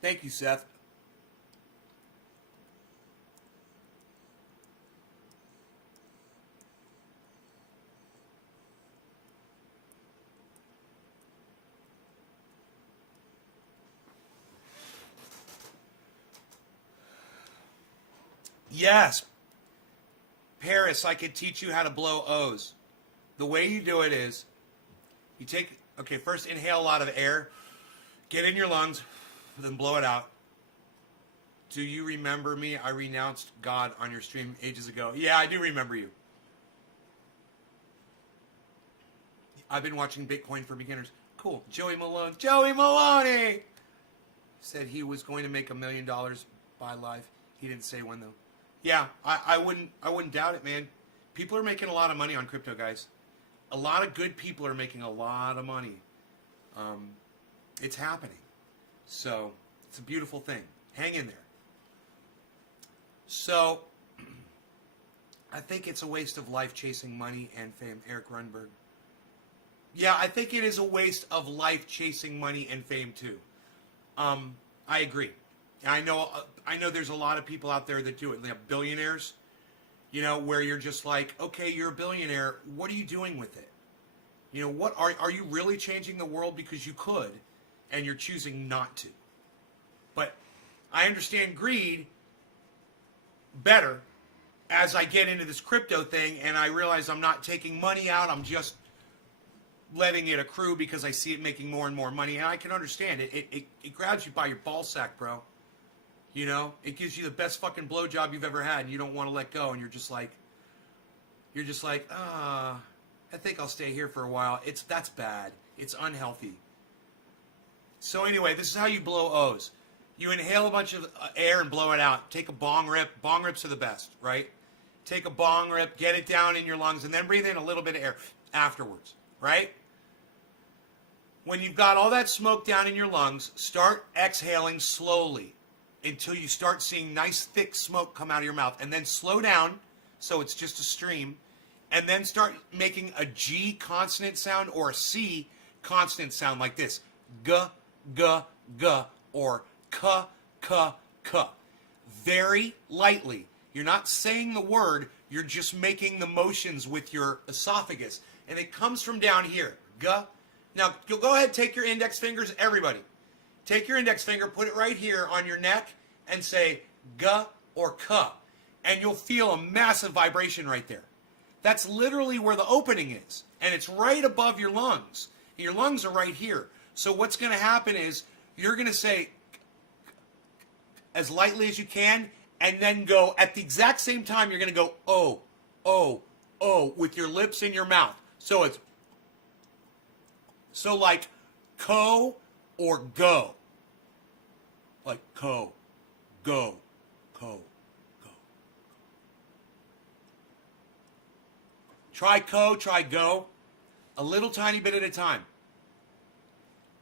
Thank you, Seth. Yes. Paris, I could teach you how to blow O's. The way you do it is, you take, first inhale a lot of air, get in your lungs, then blow it out. Do you remember me? I renounced God on your stream ages ago. Yeah, I do remember you. I've been watching Bitcoin for Beginners. Cool. Joey Malone. Joey Maloney said he was going to make $1 million by live. He didn't say when though. Yeah, I wouldn't doubt it, man. People are making a lot of money on crypto, guys. A lot of good people are making a lot of money. It's happening. So, it's a beautiful thing. Hang in there. So, I think it's a waste of life chasing money and fame. Eric Runberg. Yeah, I think it is a waste of life chasing money and fame too. I agree. I know there's a lot of people out there that do it. They have billionaires, you know, where you're just like, okay, you're a billionaire. What are you doing with it? You know, what are you really changing the world because you could, and you're choosing not to? But I understand greed, better as I get into this crypto thing and I realize I'm not taking money out, I'm just letting it accrue because I see it making more and more money, and I can understand it. It grabs you by your ball sack, bro. You know, it gives you the best fucking blowjob you've ever had, and you don't want to let go, and you're just like, I think I'll stay here for a while. That's bad. It's unhealthy. So anyway, this is how you blow O's. You inhale a bunch of air and blow it out. Take a bong rip. Bong rips are the best, right? Take a bong rip, get it down in your lungs, and then breathe in a little bit of air afterwards, right? When you've got all that smoke down in your lungs, start exhaling slowly until you start seeing nice thick smoke come out of your mouth, and then slow down so it's just a stream, and then start making a G consonant sound or a C consonant sound like this. G, G, G, or K, K, K. Very lightly. You're not saying the word, you're just making the motions with your esophagus. And it comes from down here. G. Now, go ahead, take your index fingers, everybody. Take your index finger, put it right here on your neck, and say G or K. And you'll feel a massive vibration right there. That's literally where the opening is. And it's right above your lungs. Your lungs are right here. So what's going to happen is you're going to say as lightly as you can, and then go at the exact same time, you're going to go oh, oh, oh, with your lips in your mouth. So it's, so like co or go. Like co, go, co, go. Try co, try go, a little tiny bit at a time.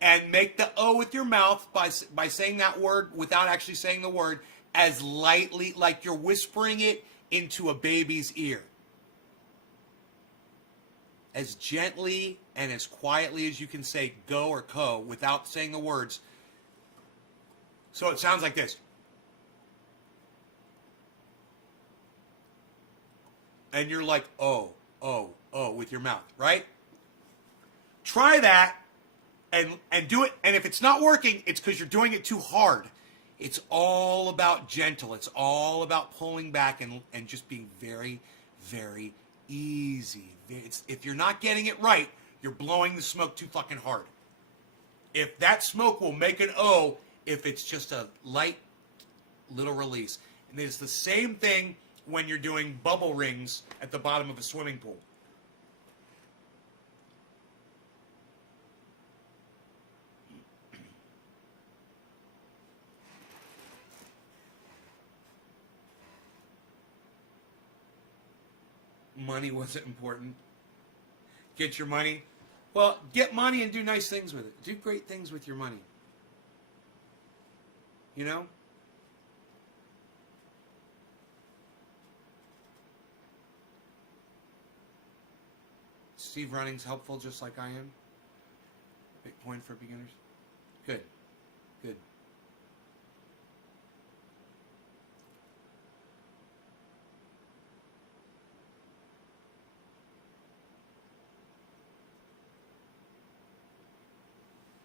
And make the O with your mouth by saying that word without actually saying the word, as lightly, like you're whispering it into a baby's ear. As gently and as quietly as you can say go or co without saying the words. So it sounds like this. And you're like, oh, oh, oh, with your mouth, right? Try that and do it. And if it's not working, it's because you're doing it too hard. It's all about gentle. It's all about pulling back and just being very, very easy. If you're not getting it right, you're blowing the smoke too fucking hard. If that smoke will make an O, if it's just a light little release. And it's the same thing when you're doing bubble rings at the bottom of a swimming pool. Money wasn't important. Get your money. Well, get money and do nice things with it. Do great things with your money. You know? Steve Running's helpful just like I am. Bitcoin for beginners. Good. Good.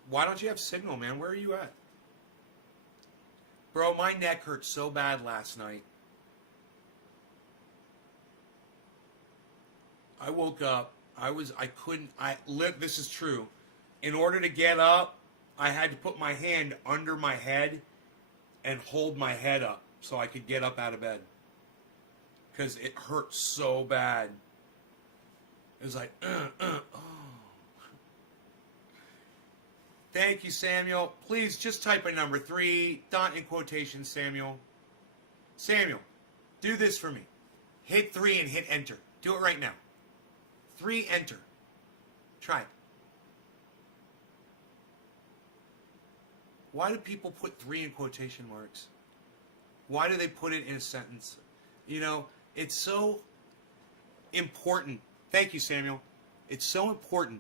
Why don't you have signal, man? Where are you at? Bro, my neck hurt so bad last night. I woke up. This is true. In order to get up, I had to put my hand under my head and hold my head up so I could get up out of bed. Because it hurt so bad. It was like, oh. Thank you, Samuel. Please just type a number 3, not in quotation, Samuel. Samuel, do this for me. Hit 3 and hit enter. Do it right now. 3, enter. Try it. Why do people put 3 in quotation marks? Why do they put it in a sentence? You know, it's so important. Thank you, Samuel. It's so important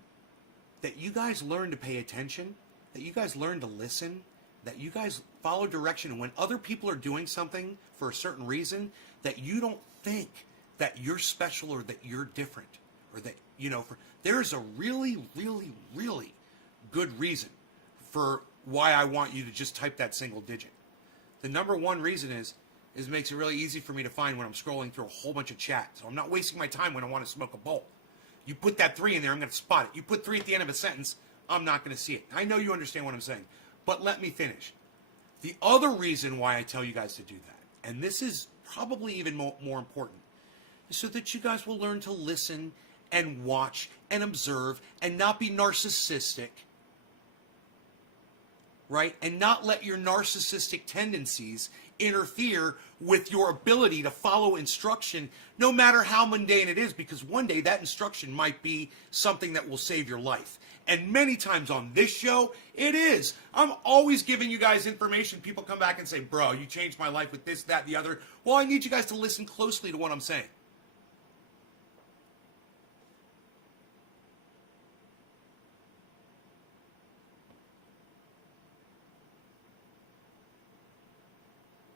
that you guys learn to pay attention, that you guys learn to listen, that you guys follow direction. And when other people are doing something for a certain reason, that you don't think that you're special or that you're different. Or that, you know, there's a really, really, really good reason for why I want you to just type that single digit. The number one reason is is it makes it really easy for me to find when I'm scrolling through a whole bunch of chat. So I'm not wasting my time when I want to smoke a bowl. You put that 3 in there, I'm going to spot it. You put 3 at the end of a sentence, I'm not going to see it. I know you understand what I'm saying, but let me finish. The other reason why I tell you guys to do that, and this is probably even more important, is so that you guys will learn to listen and watch and observe and not be narcissistic, right? And not let your narcissistic tendencies interfere with your ability to follow instruction, no matter how mundane it is, because one day that instruction might be something that will save your life. And many times on this show, it is. I'm always giving you guys information. People come back and say, bro, you changed my life with this, that, the other. Well, I need you guys to listen closely to what I'm saying.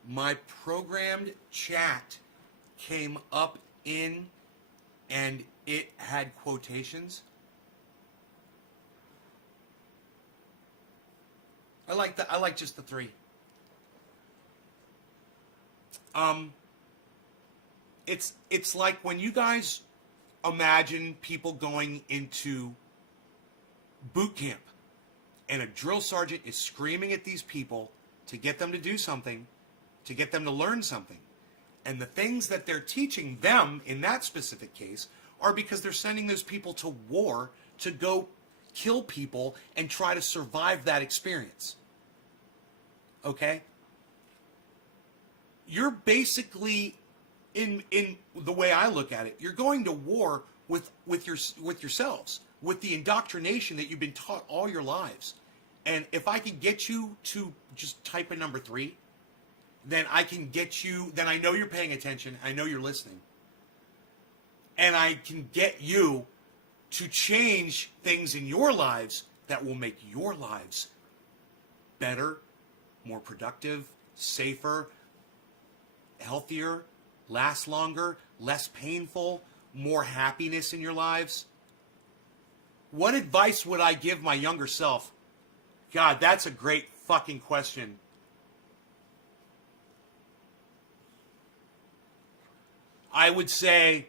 My programmed chat came up in and it had quotations. I like just the 3. It's like when you guys imagine people going into boot camp and a drill sergeant is screaming at these people to get them to do something, to get them to learn something. And the things that they're teaching them in that specific case are because they're sending those people to war to go kill people and try to survive that experience. Okay? You're basically, in the way I look at it, you're going to war with yourselves, with the indoctrination that you've been taught all your lives. And if I can get you to just type in number 3, then I can get you, then I know you're paying attention, I know you're listening. And I can get you to change things in your lives that will make your lives better, more productive, safer, healthier, last longer, less painful, more happiness in your lives. What advice would I give my younger self? God, that's a great fucking question. I would say,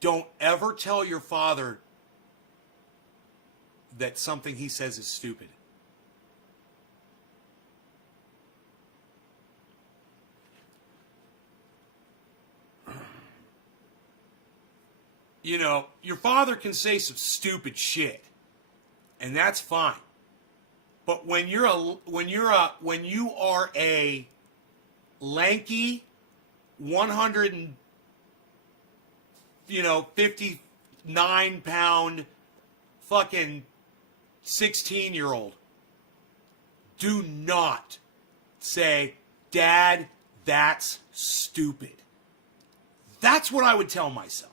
don't ever tell your father that something he says is stupid. You know, your father can say some stupid shit, and that's fine. But when you are a lanky 59-pound fucking 16-year-old, do not say, Dad, that's stupid. That's what I would tell myself.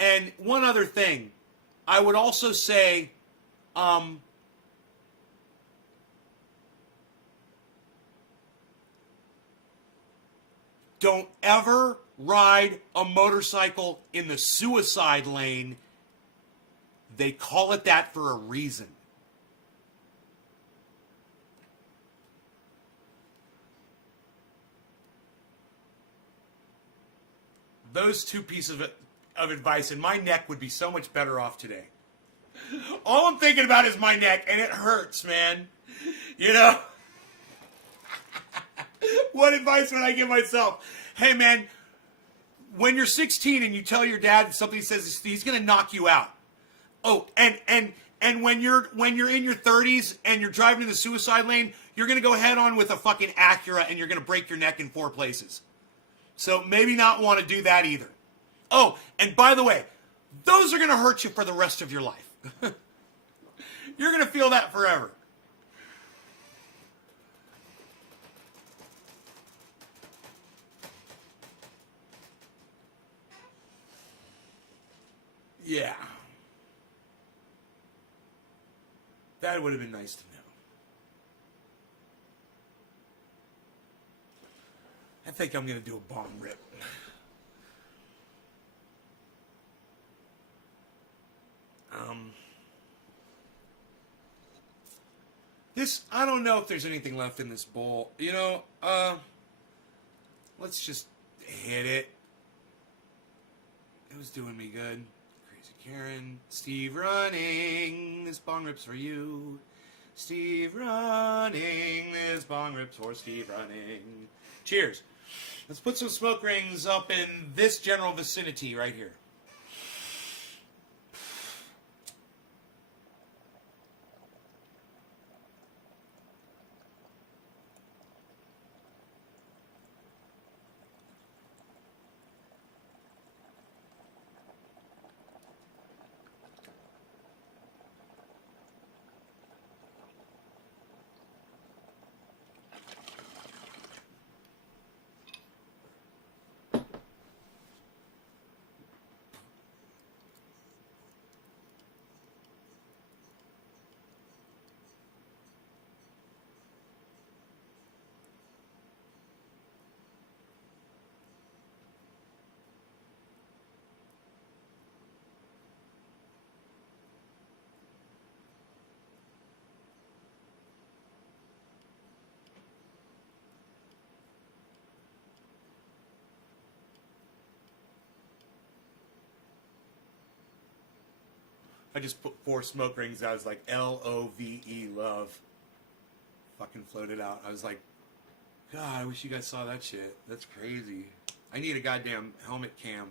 And one other thing, I would also say, don't ever ride a motorcycle in the suicide lane. They call it that for a reason. Those 2 pieces of advice, and my neck would be so much better off today. All I'm thinking about is my neck, and it hurts, man. What advice would I give myself? Hey, man, when you're 16 and you tell your dad something he says, he's going to knock you out. Oh, and when you're in your 30s and you're driving in the suicide lane, you're going to go head on with a fucking Acura and you're going to break your neck in 4 places. So maybe not want to do that either. Oh, and by the way, those are going to hurt you for the rest of your life. You're going to feel that forever. Yeah. That would have been nice to know. I think I'm going to do a bomb rip. This, I don't know if there's anything left in this bowl. You know, let's just hit it. It was doing me good. Crazy Karen. Steve Running. This bong rip's for you. Steve Running. This bong rip's for Steve Running. Cheers. Let's put some smoke rings up in this general vicinity right here. I just put 4 smoke rings out. I was like, Love. Love. Fucking floated out. I was like, God, I wish you guys saw that shit. That's crazy. I need a goddamn helmet cam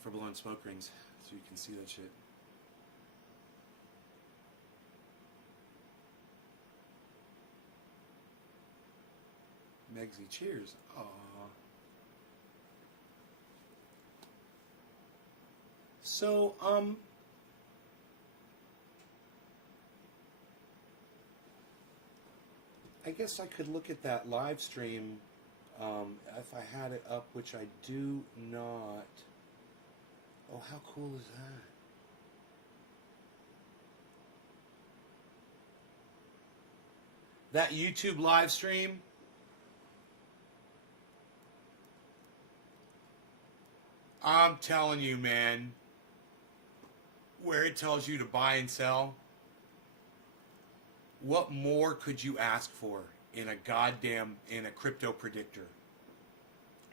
for blowing smoke rings so you can see that shit. Megsy, cheers. Aww. So, I guess I could look at that live stream if I had it up, which I do not. Oh, how cool is that? That YouTube live stream. I'm telling you, man, where it tells you to buy and sell, what more could you ask for in a crypto predictor?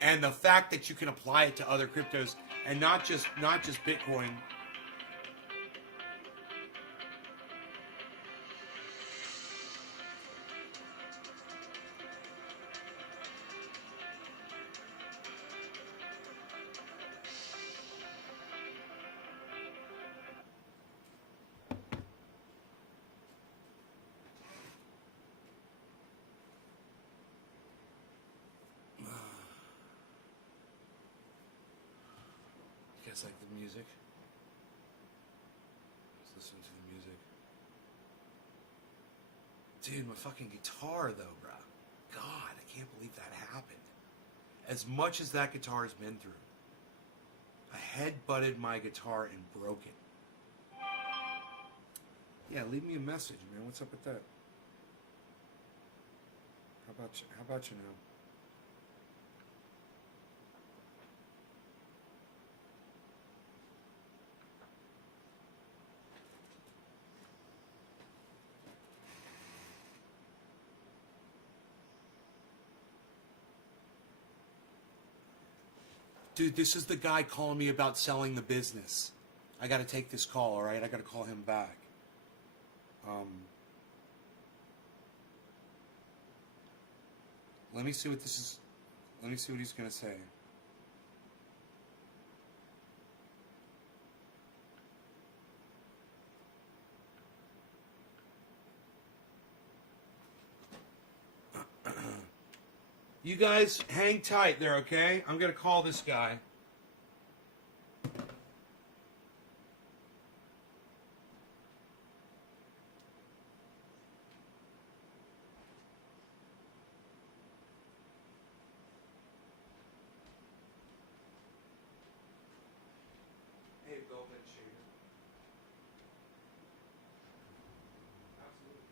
And the fact that you can apply it to other cryptos and not just Bitcoin. Like the music. Let's listen to the music. Dude, my fucking guitar though, bro. God, I can't believe that happened. As much as that guitar has been through, I head-butted my guitar and broke it. Yeah, leave me a message, man. What's up with that? How about you now? Dude, this is the guy calling me about selling the business. I got to take this call, all right? I got to call him back. Let me see what this is. Let me see what he's going to say. You guys hang tight there, okay? I'm going to call this guy. Hey, Velvet Shader. Absolutely.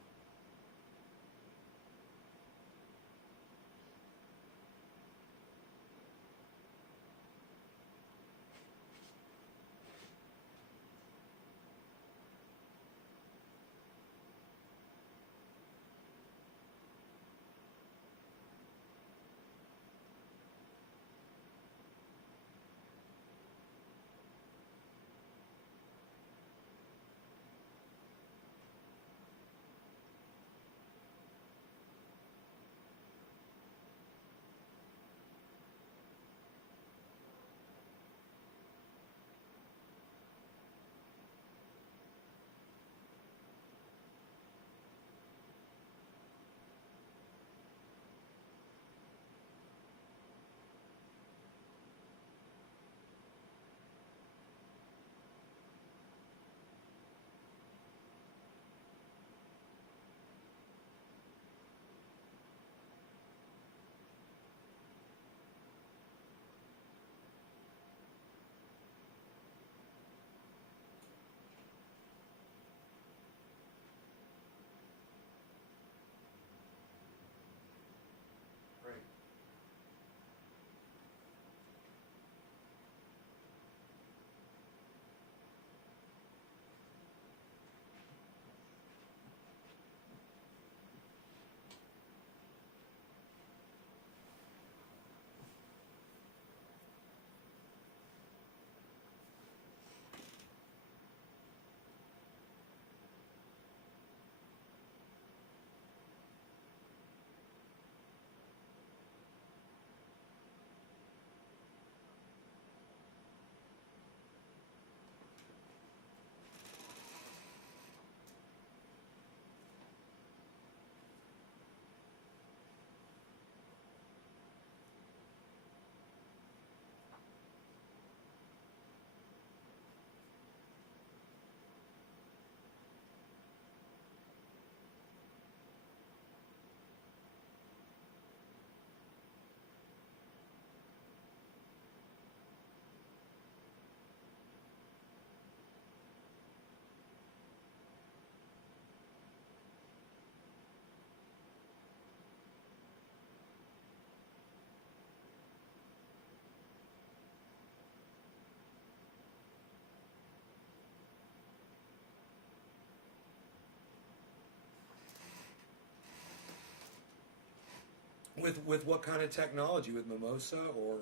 With what kind of technology? With Mimosa or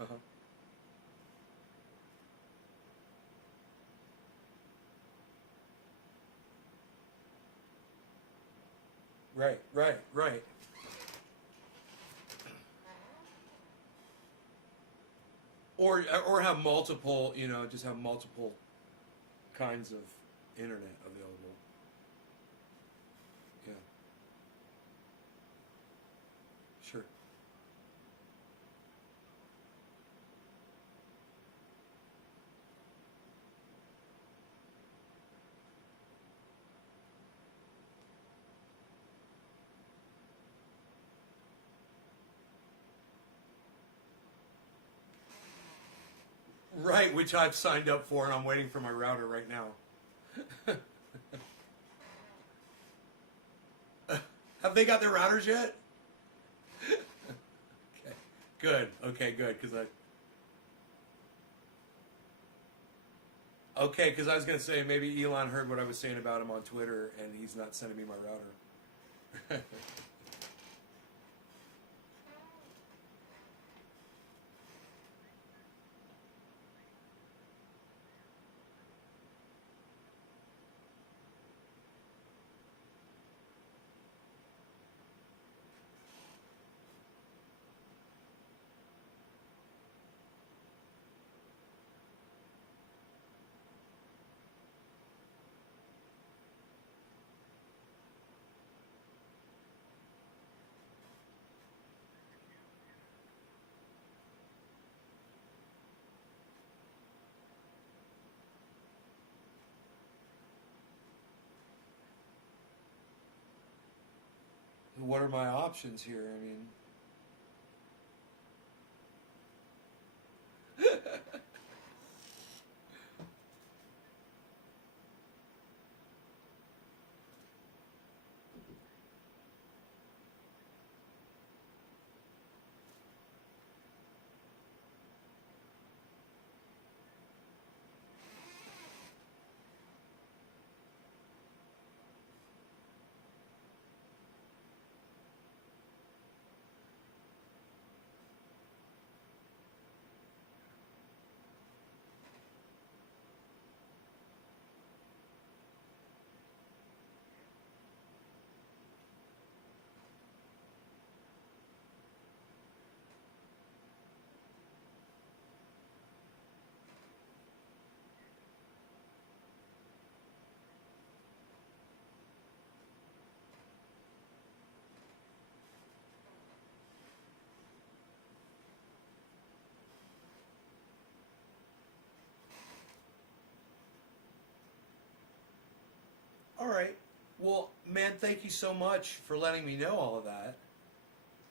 uh-huh. Right. Or have multiple, just have multiple kinds of internet available. Yeah, sure. Right, which I've signed up for, and I'm waiting for my router right now. Have they got their routers yet? Okay, good. Okay, good. Because I was gonna say maybe Elon heard what I was saying about him on Twitter, and he's not sending me my router. What are my options here? I mean, all right. Well, man, thank you so much for letting me know all of that.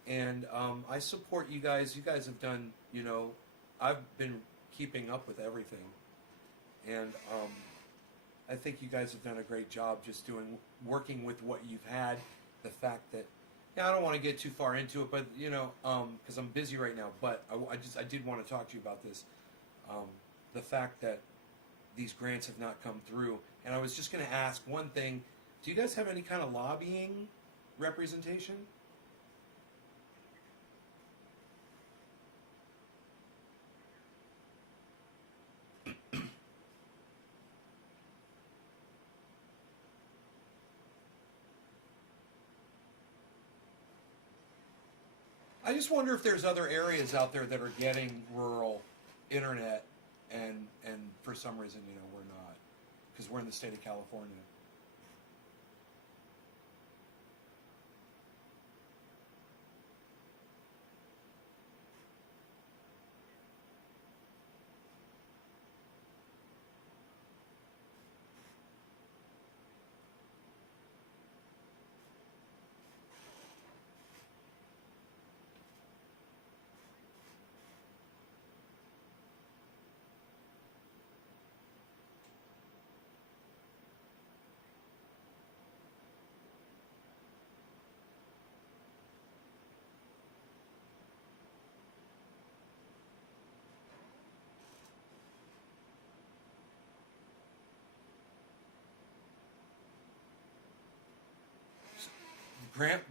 And I support you guys. You guys have done, I've been keeping up with everything. And I think you guys have done a great job just working with what you've had. The fact that, I don't want to get too far into it, but, because I'm busy right now. But I did want to talk to you about this. The fact that these grants have not come through. And I was just going to ask one thing. Do you guys have any kind of lobbying representation? I just wonder if there's other areas out there that are getting rural internet, and for some reason, we're not, because we're in the state of California.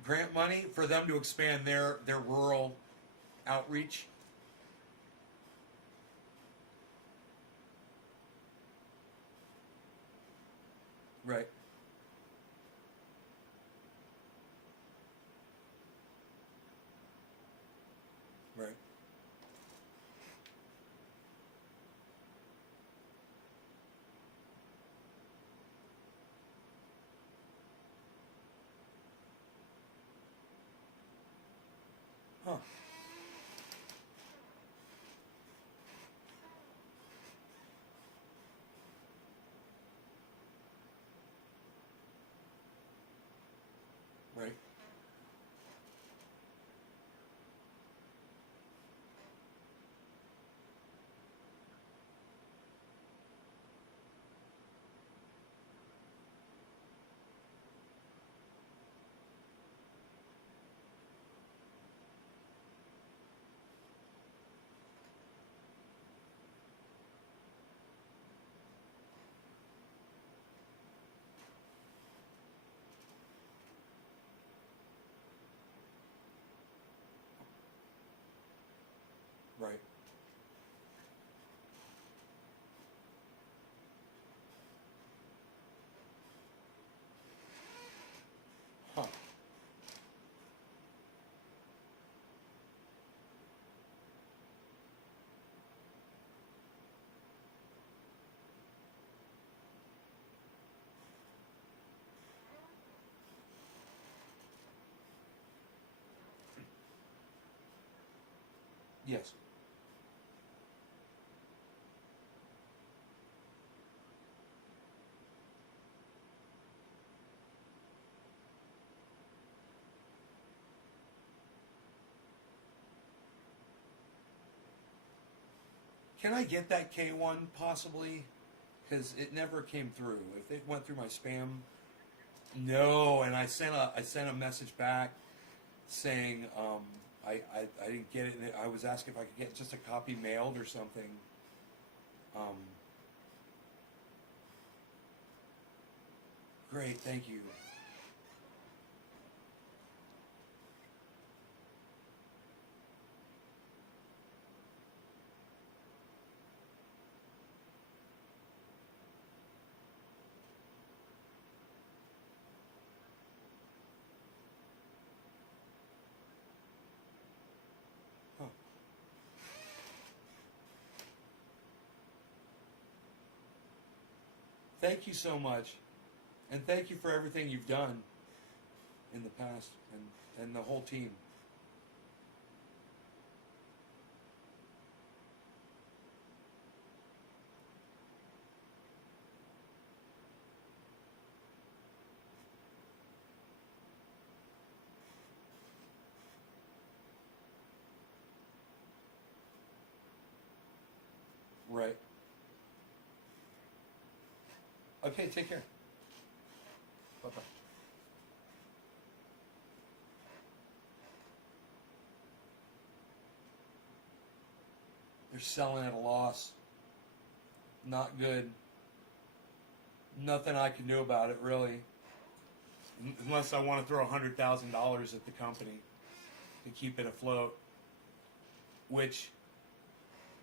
grant money for them to expand their rural outreach. Right. Right. Huh. Right. Right. Huh. Yes. Can I get that K1 possibly? Because it never came through. If it went through my spam, no. And I sent a message back saying I didn't get it. And I was asking if I could get just a copy mailed or something. Um, Great, thank you. Huh. Thank you so much, and thank you for everything you've done in the past, and the whole team. Right. Okay, take care. Bye bye. They're selling at a loss. Not good. Nothing I can do about it, really. Unless I want to throw $100,000 at the company to keep it afloat. Which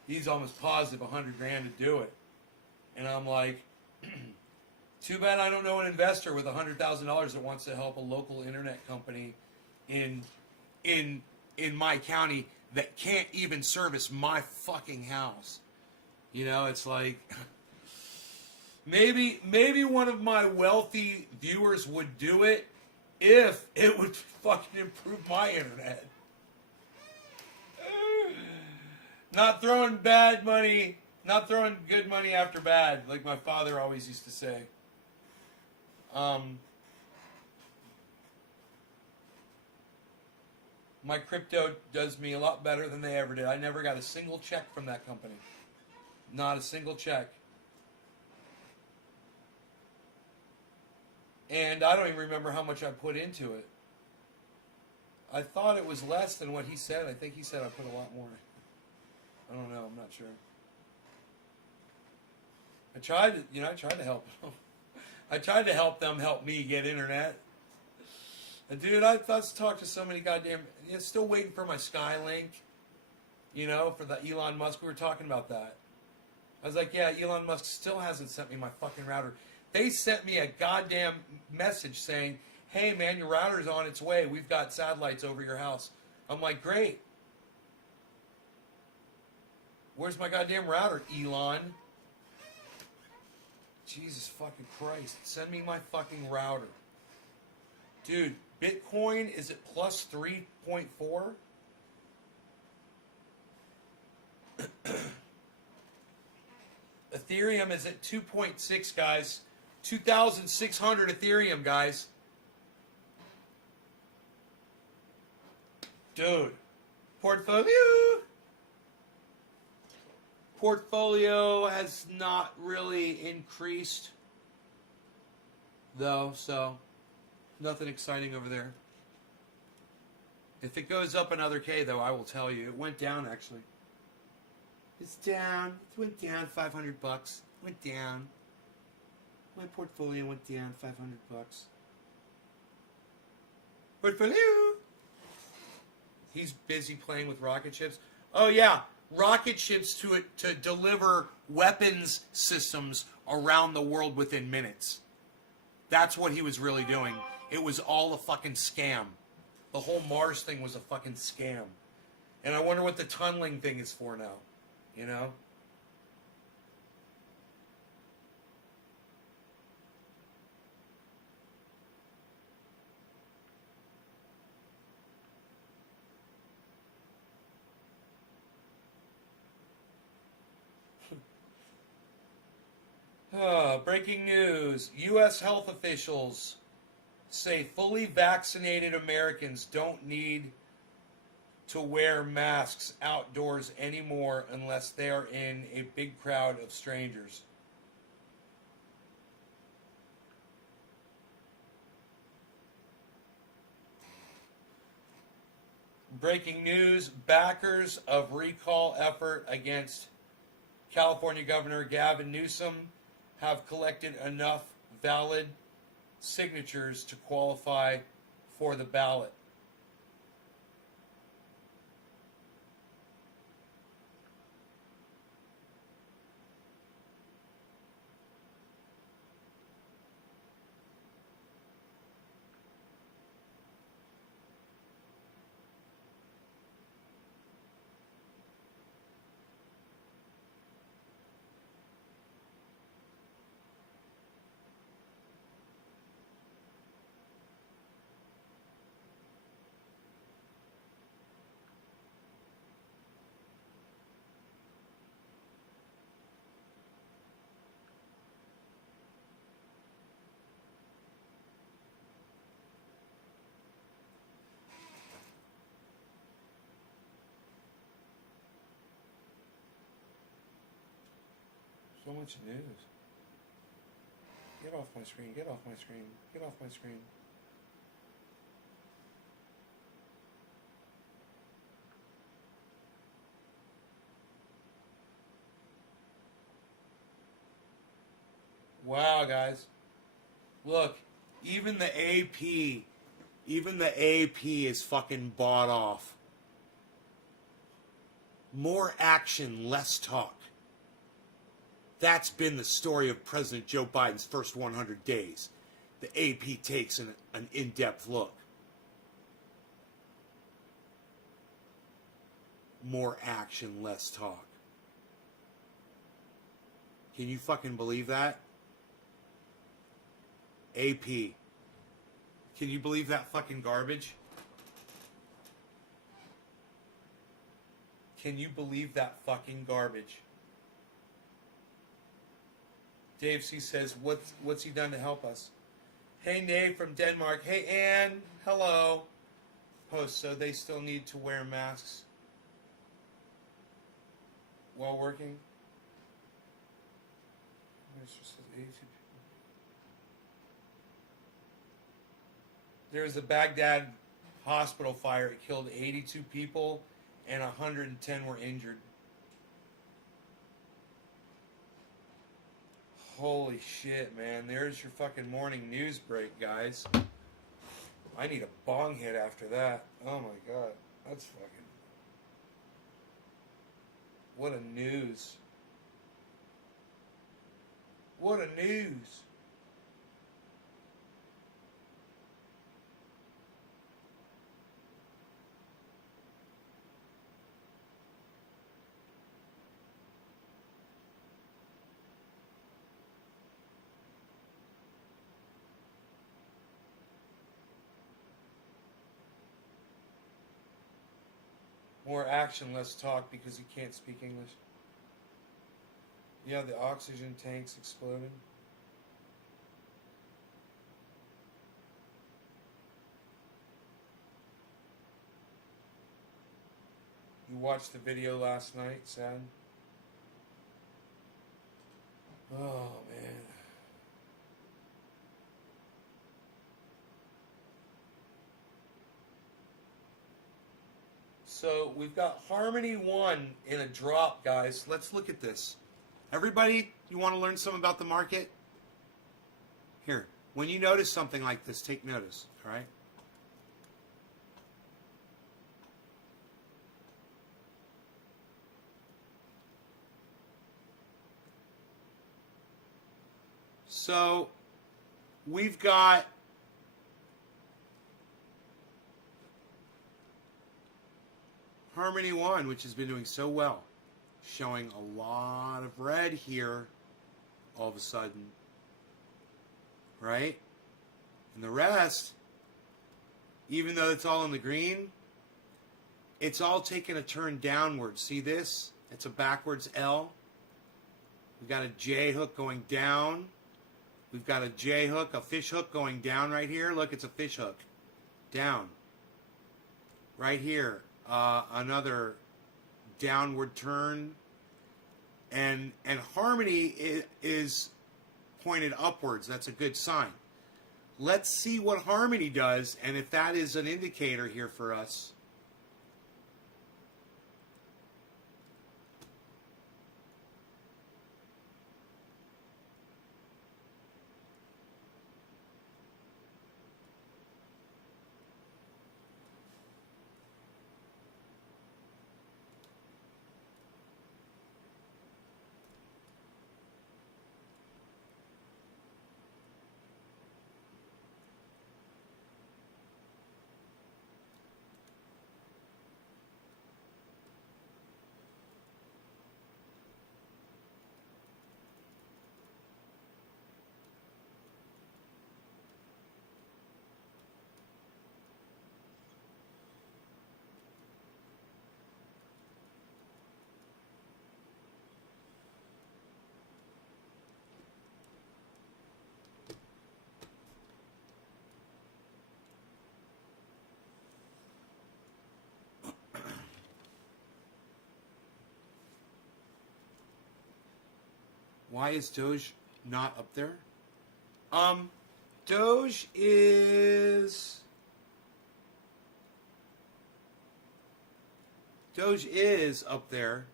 he's almost positive 100 grand to do it. And I'm like, too bad I don't know an investor with $100,000 that wants to help a local internet company in in in my county that can't even service my fucking house. You know, it's like maybe one of my wealthy viewers would do it if it would fucking improve my internet. Not throwing bad money, not throwing good money after bad, like my father always used to say. Um, my crypto does me a lot better than they ever did. I never got a single check from that company. Not a single check. And I don't even remember how much I put into it. I thought it was less than what he said. I think he said I put a lot more. I don't know. I'm not sure. I tried to help them. I tried to help them help me get internet. And dude, I've talked to so many goddamn. Still waiting for my Skylink. For the Elon Musk. We were talking about that. I was like, yeah, Elon Musk still hasn't sent me my fucking router. They sent me a goddamn message saying, hey man, your router's on its way. We've got satellites over your house. I'm like, great. Where's my goddamn router, Elon? Jesus fucking Christ. Send me my fucking router. Dude, Bitcoin is at plus 3.4. Ethereum is at 2.6, guys. 2,600 Ethereum, guys. Dude. Portfolio has not really increased, though, so nothing exciting over there. If it goes up another K, though, I will tell you. It went down, actually. It's down. It went down $500. Went down. My portfolio went down $500. Portfolio. He's busy playing with rocket ships. Oh yeah, rocket ships to deliver weapons systems around the world within minutes. That's what he was really doing. It was all a fucking scam. The whole Mars thing was a fucking scam. And I wonder what the tunneling thing is for now. You know? Breaking news. U.S. health officials say fully vaccinated Americans don't need to wear masks outdoors anymore unless they are in a big crowd of strangers. Breaking news. Backers of recall effort against California Governor Gavin Newsom have collected enough valid signatures to qualify for the ballot. So much news. Get off my screen, get off my screen, get off my screen. Wow, guys. Look, even the AP is fucking bought off. More action, less talk. That's been the story of President Joe Biden's first 100 days. The AP takes an in-depth look. More action, less talk. Can you fucking believe that? AP. Can you believe that fucking garbage? Can you believe that fucking garbage? Dave C says, what's he done to help us? Hey, Nate from Denmark. Hey, Ann. Hello. Post, so they still need to wear masks while working? There was a Baghdad hospital fire. It killed 82 people and 110 were injured. Holy shit, man. There's your fucking morning news break, guys. I need a bong hit after that. Oh my god. That's fucking... What a news. What a news. More action, less talk because you can't speak English. Yeah, the oxygen tanks exploded. You watched the video last night, sad? Oh, man. So we've got Harmony 1 in a drop, guys. Let's look at this. Everybody, you want to learn something about the market? Here, when you notice something like this, take notice, all right? So we've got Harmony 1, which has been doing so well, showing a lot of red here all of a sudden, right? And the rest, even though it's all in the green, it's all taking a turn downward. See this? It's a backwards L. We've got a J hook going down. We've got a J hook, a fish hook going down right here. Look, it's a fish hook. Down. Right here. Another downward turn. And Harmony is pointed upwards. That's a good sign. Let's see what Harmony does, and if that is an indicator here for us. Why is Doge not up there? Doge is up there.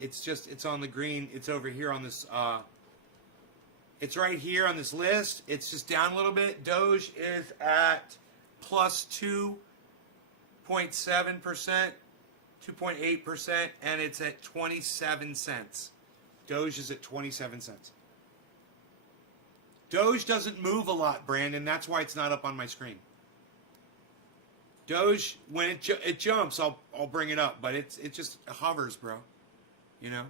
It's on the green. It's over here on this, it's right here on this list. It's just down a little bit. Doge is at plus 2.7%. 2.8%, and it's at 27 cents. Doge is at 27 cents. Doge doesn't move a lot, Brandon. That's why it's not up on my screen. Doge, when it jumps, I'll bring it up, but it just hovers, bro. You know?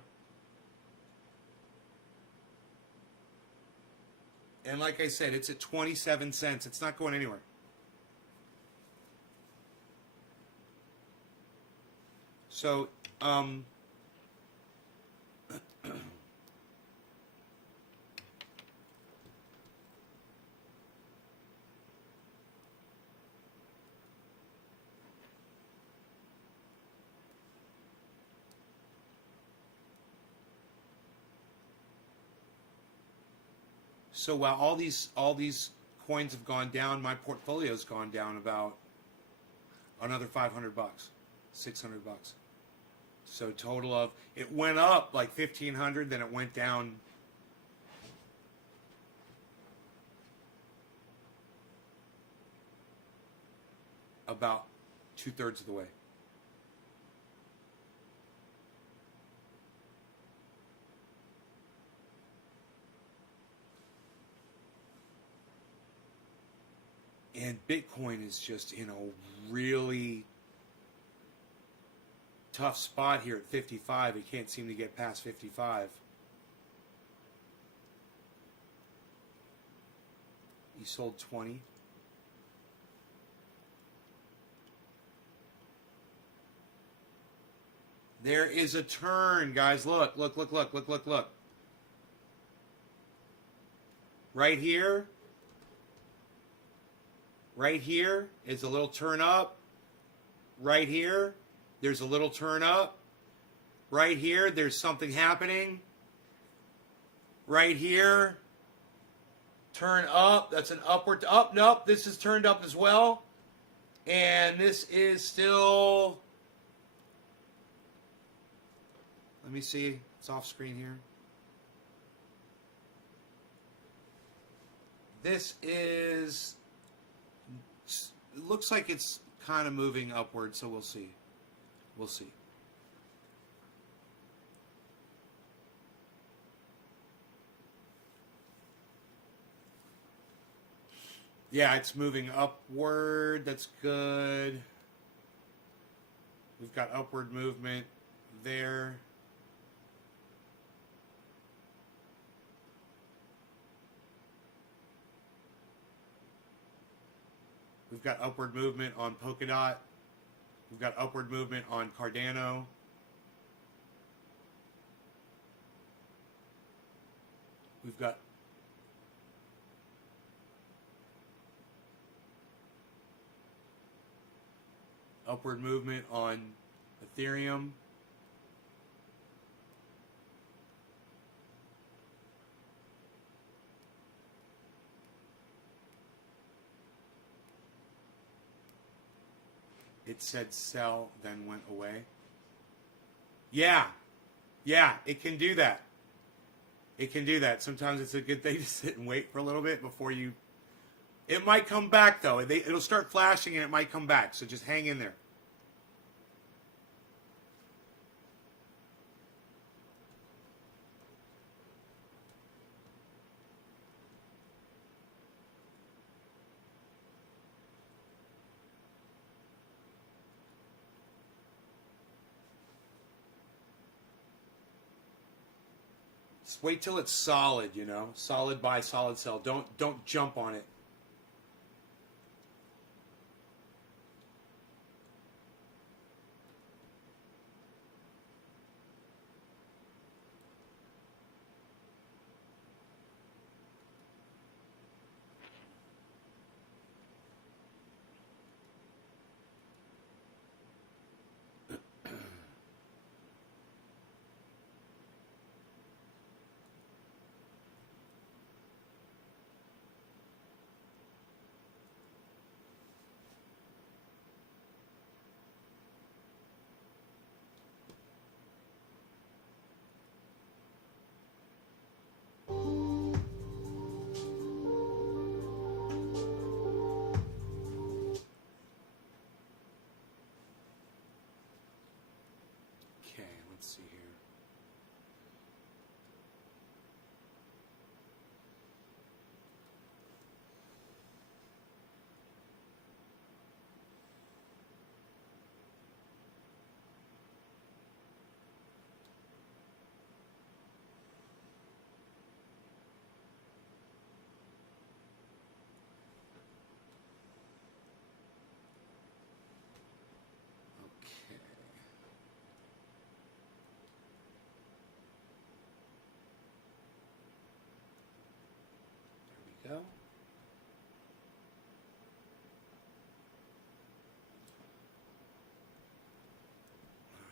And like I said, it's at 27 cents. It's not going anywhere. So, so while all these coins have gone down, my portfolio's gone down about another $500, $600. So total of, it went up like 1,500, then it went down about 2/3 of the way. And Bitcoin is just in a really tough spot here at 55. It can't seem to get past 55. You sold 20. There is a turn, guys. Look, look, look, look, look, look, look. Right here. Right here is a little turn up. Right here, there's a little turn up. Right here, there's something happening. Right here, turn up. That's an upward up. Nope, this is turned up as well. And this is still... Let me see. It's off screen here. This is... It looks like it's kind of moving upward, so we'll see. We'll see. Yeah, it's moving upward. That's good. We've got upward movement there. We've got upward movement on Polkadot. We've got upward movement on Cardano. We've got upward movement on Ethereum. It said sell, then went away. Yeah, it can do that. It can do that. Sometimes it's a good thing to sit and wait for a little bit before you... It might come back, though. It'll start flashing and it might come back, so just hang in there. Just wait till it's solid, you know. Solid buy, solid sell. Don't jump on it. Okay, let's see here. Okay. There we go. All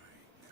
right, now.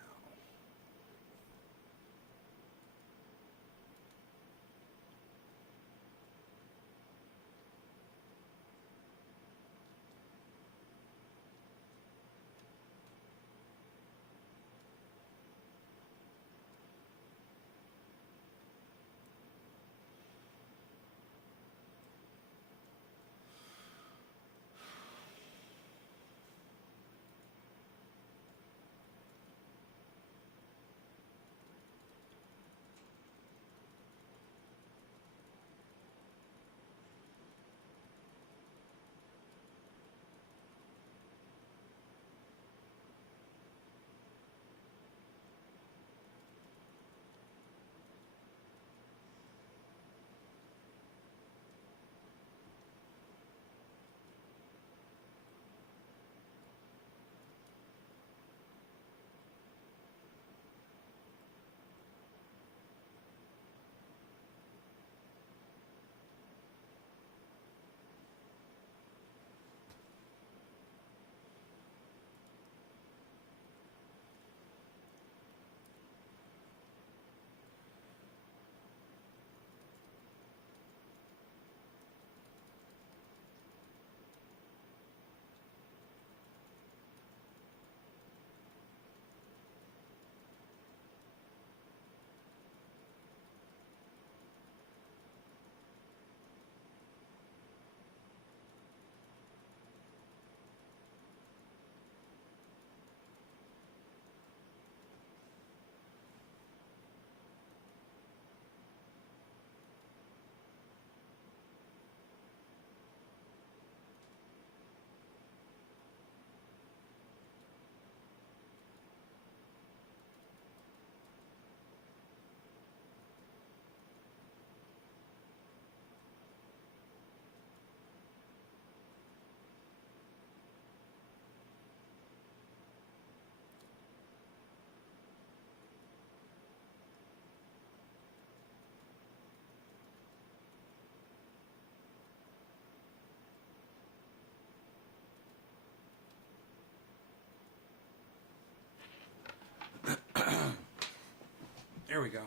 There we go.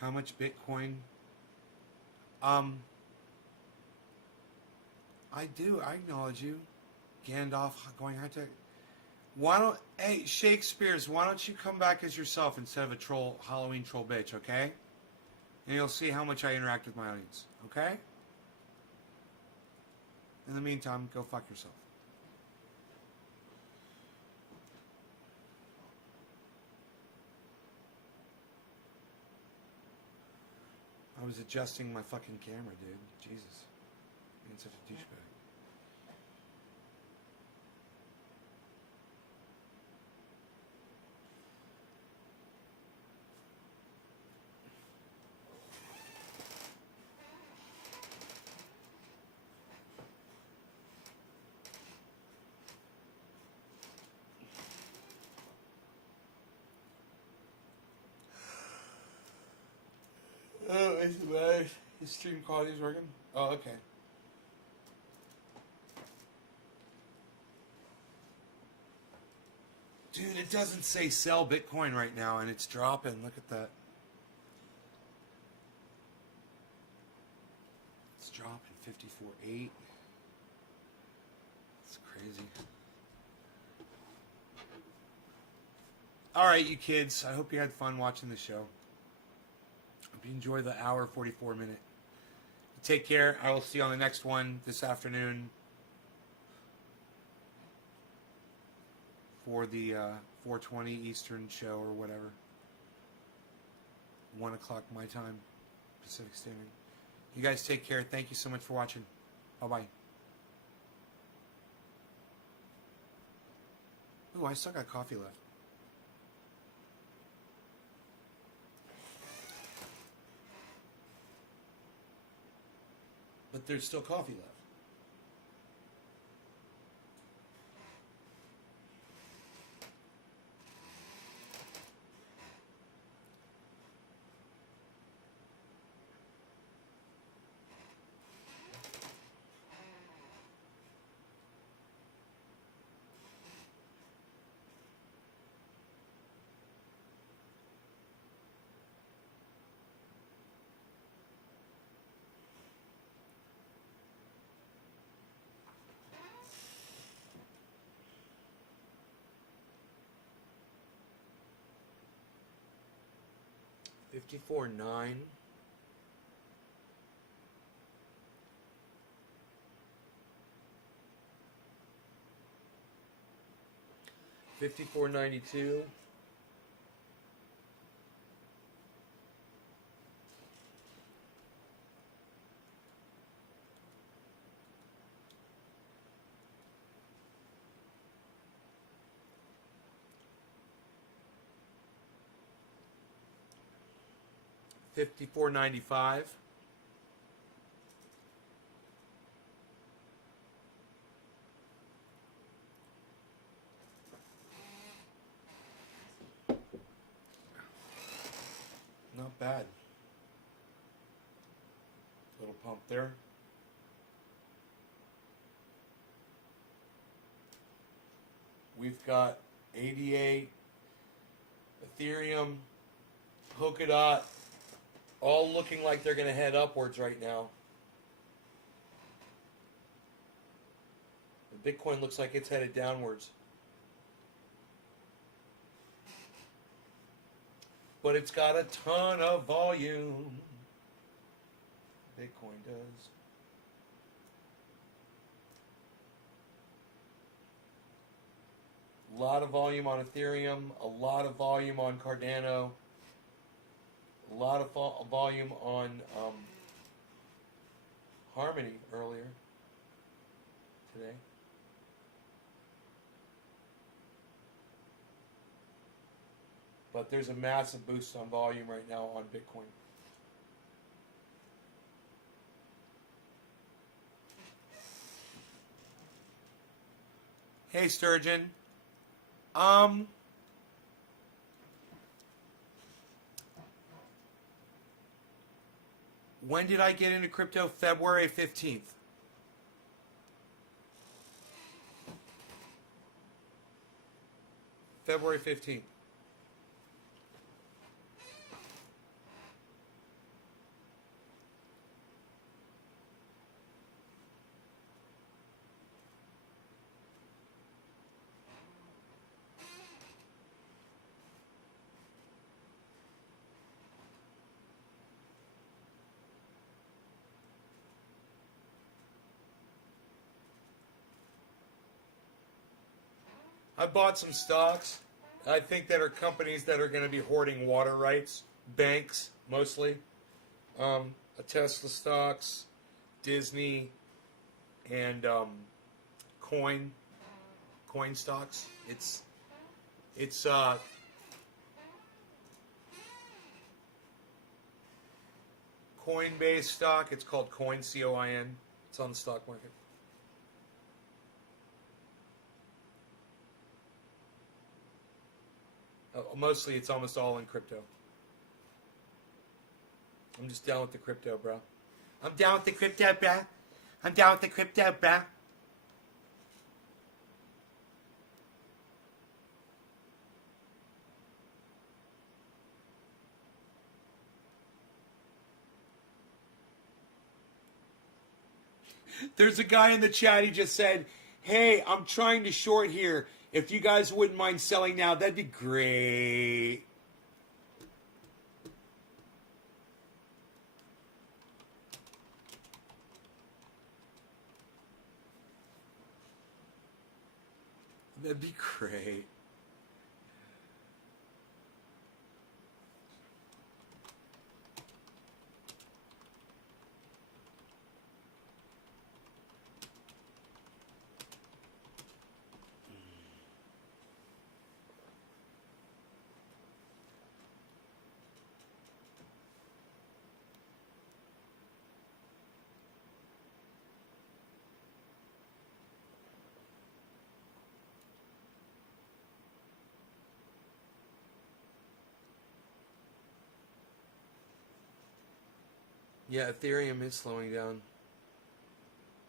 How much Bitcoin? I do. I acknowledge you. Gandalf going high tech. Why don't, hey, Shakespeare's, why don't you come back as yourself instead of a troll, Halloween troll bitch, okay? And you'll see how much I interact with my audience, okay? In the meantime, go fuck yourself. I was adjusting my fucking camera, dude. Jesus. Being such a douchebag. Oh, his stream quality is working? Oh, okay. Dude, it doesn't say sell Bitcoin right now, and it's dropping. Look at that. It's dropping 54.8. It's crazy. All right, you kids. I hope you had fun watching the show. Hope you enjoy the hour 44 minute. Take care. I will see you on the next one this afternoon for the 4:20 Eastern show or whatever. 1 o'clock my time, Pacific Standard. You guys take care. Thank you so much for watching. Bye-bye. Ooh, I still got coffee left. But there's still coffee left. $54.9. $54.92. $54.95. Not bad. Little pump there. We've got ADA, Ethereum, Polkadot, all looking like they're going to head upwards right now. The Bitcoin looks like it's headed downwards. But it's got a ton of volume. Bitcoin does. A lot of volume on Ethereum, a lot of volume on Cardano, a lot of volume on Harmony earlier today. But there's a massive boost on volume right now on Bitcoin. Hey, Sturgeon. When did I get into crypto? February 15th. February 15th. I bought some stocks. I think that are companies that are going to be hoarding water rights, banks mostly, a Tesla stocks, Disney, and coin stocks. It's Coinbase stock. It's called Coin, COIN. It's on the stock market. Mostly, it's almost all in crypto. I'm just down with the crypto, bro. I'm down with the crypto, bro. I'm down with the crypto, bro. There's a guy in the chat. He just said, "Hey, I'm trying to short here. If you guys wouldn't mind selling now, that'd be great." That'd be great. Yeah, Ethereum is slowing down.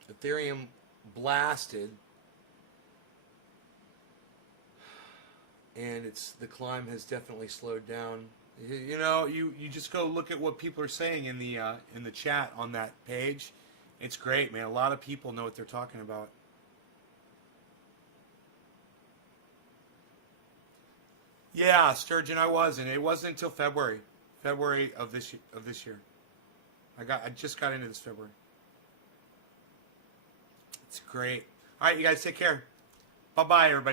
Ethereum blasted, and the climb has definitely slowed down. You know, you just go look at what people are saying in the chat on that page. It's great, man. A lot of people know what they're talking about. Yeah, Sturgeon, I wasn't. It wasn't until February of this year. I just got into this February. It's great. All right, you guys take care. Bye-bye, everybody.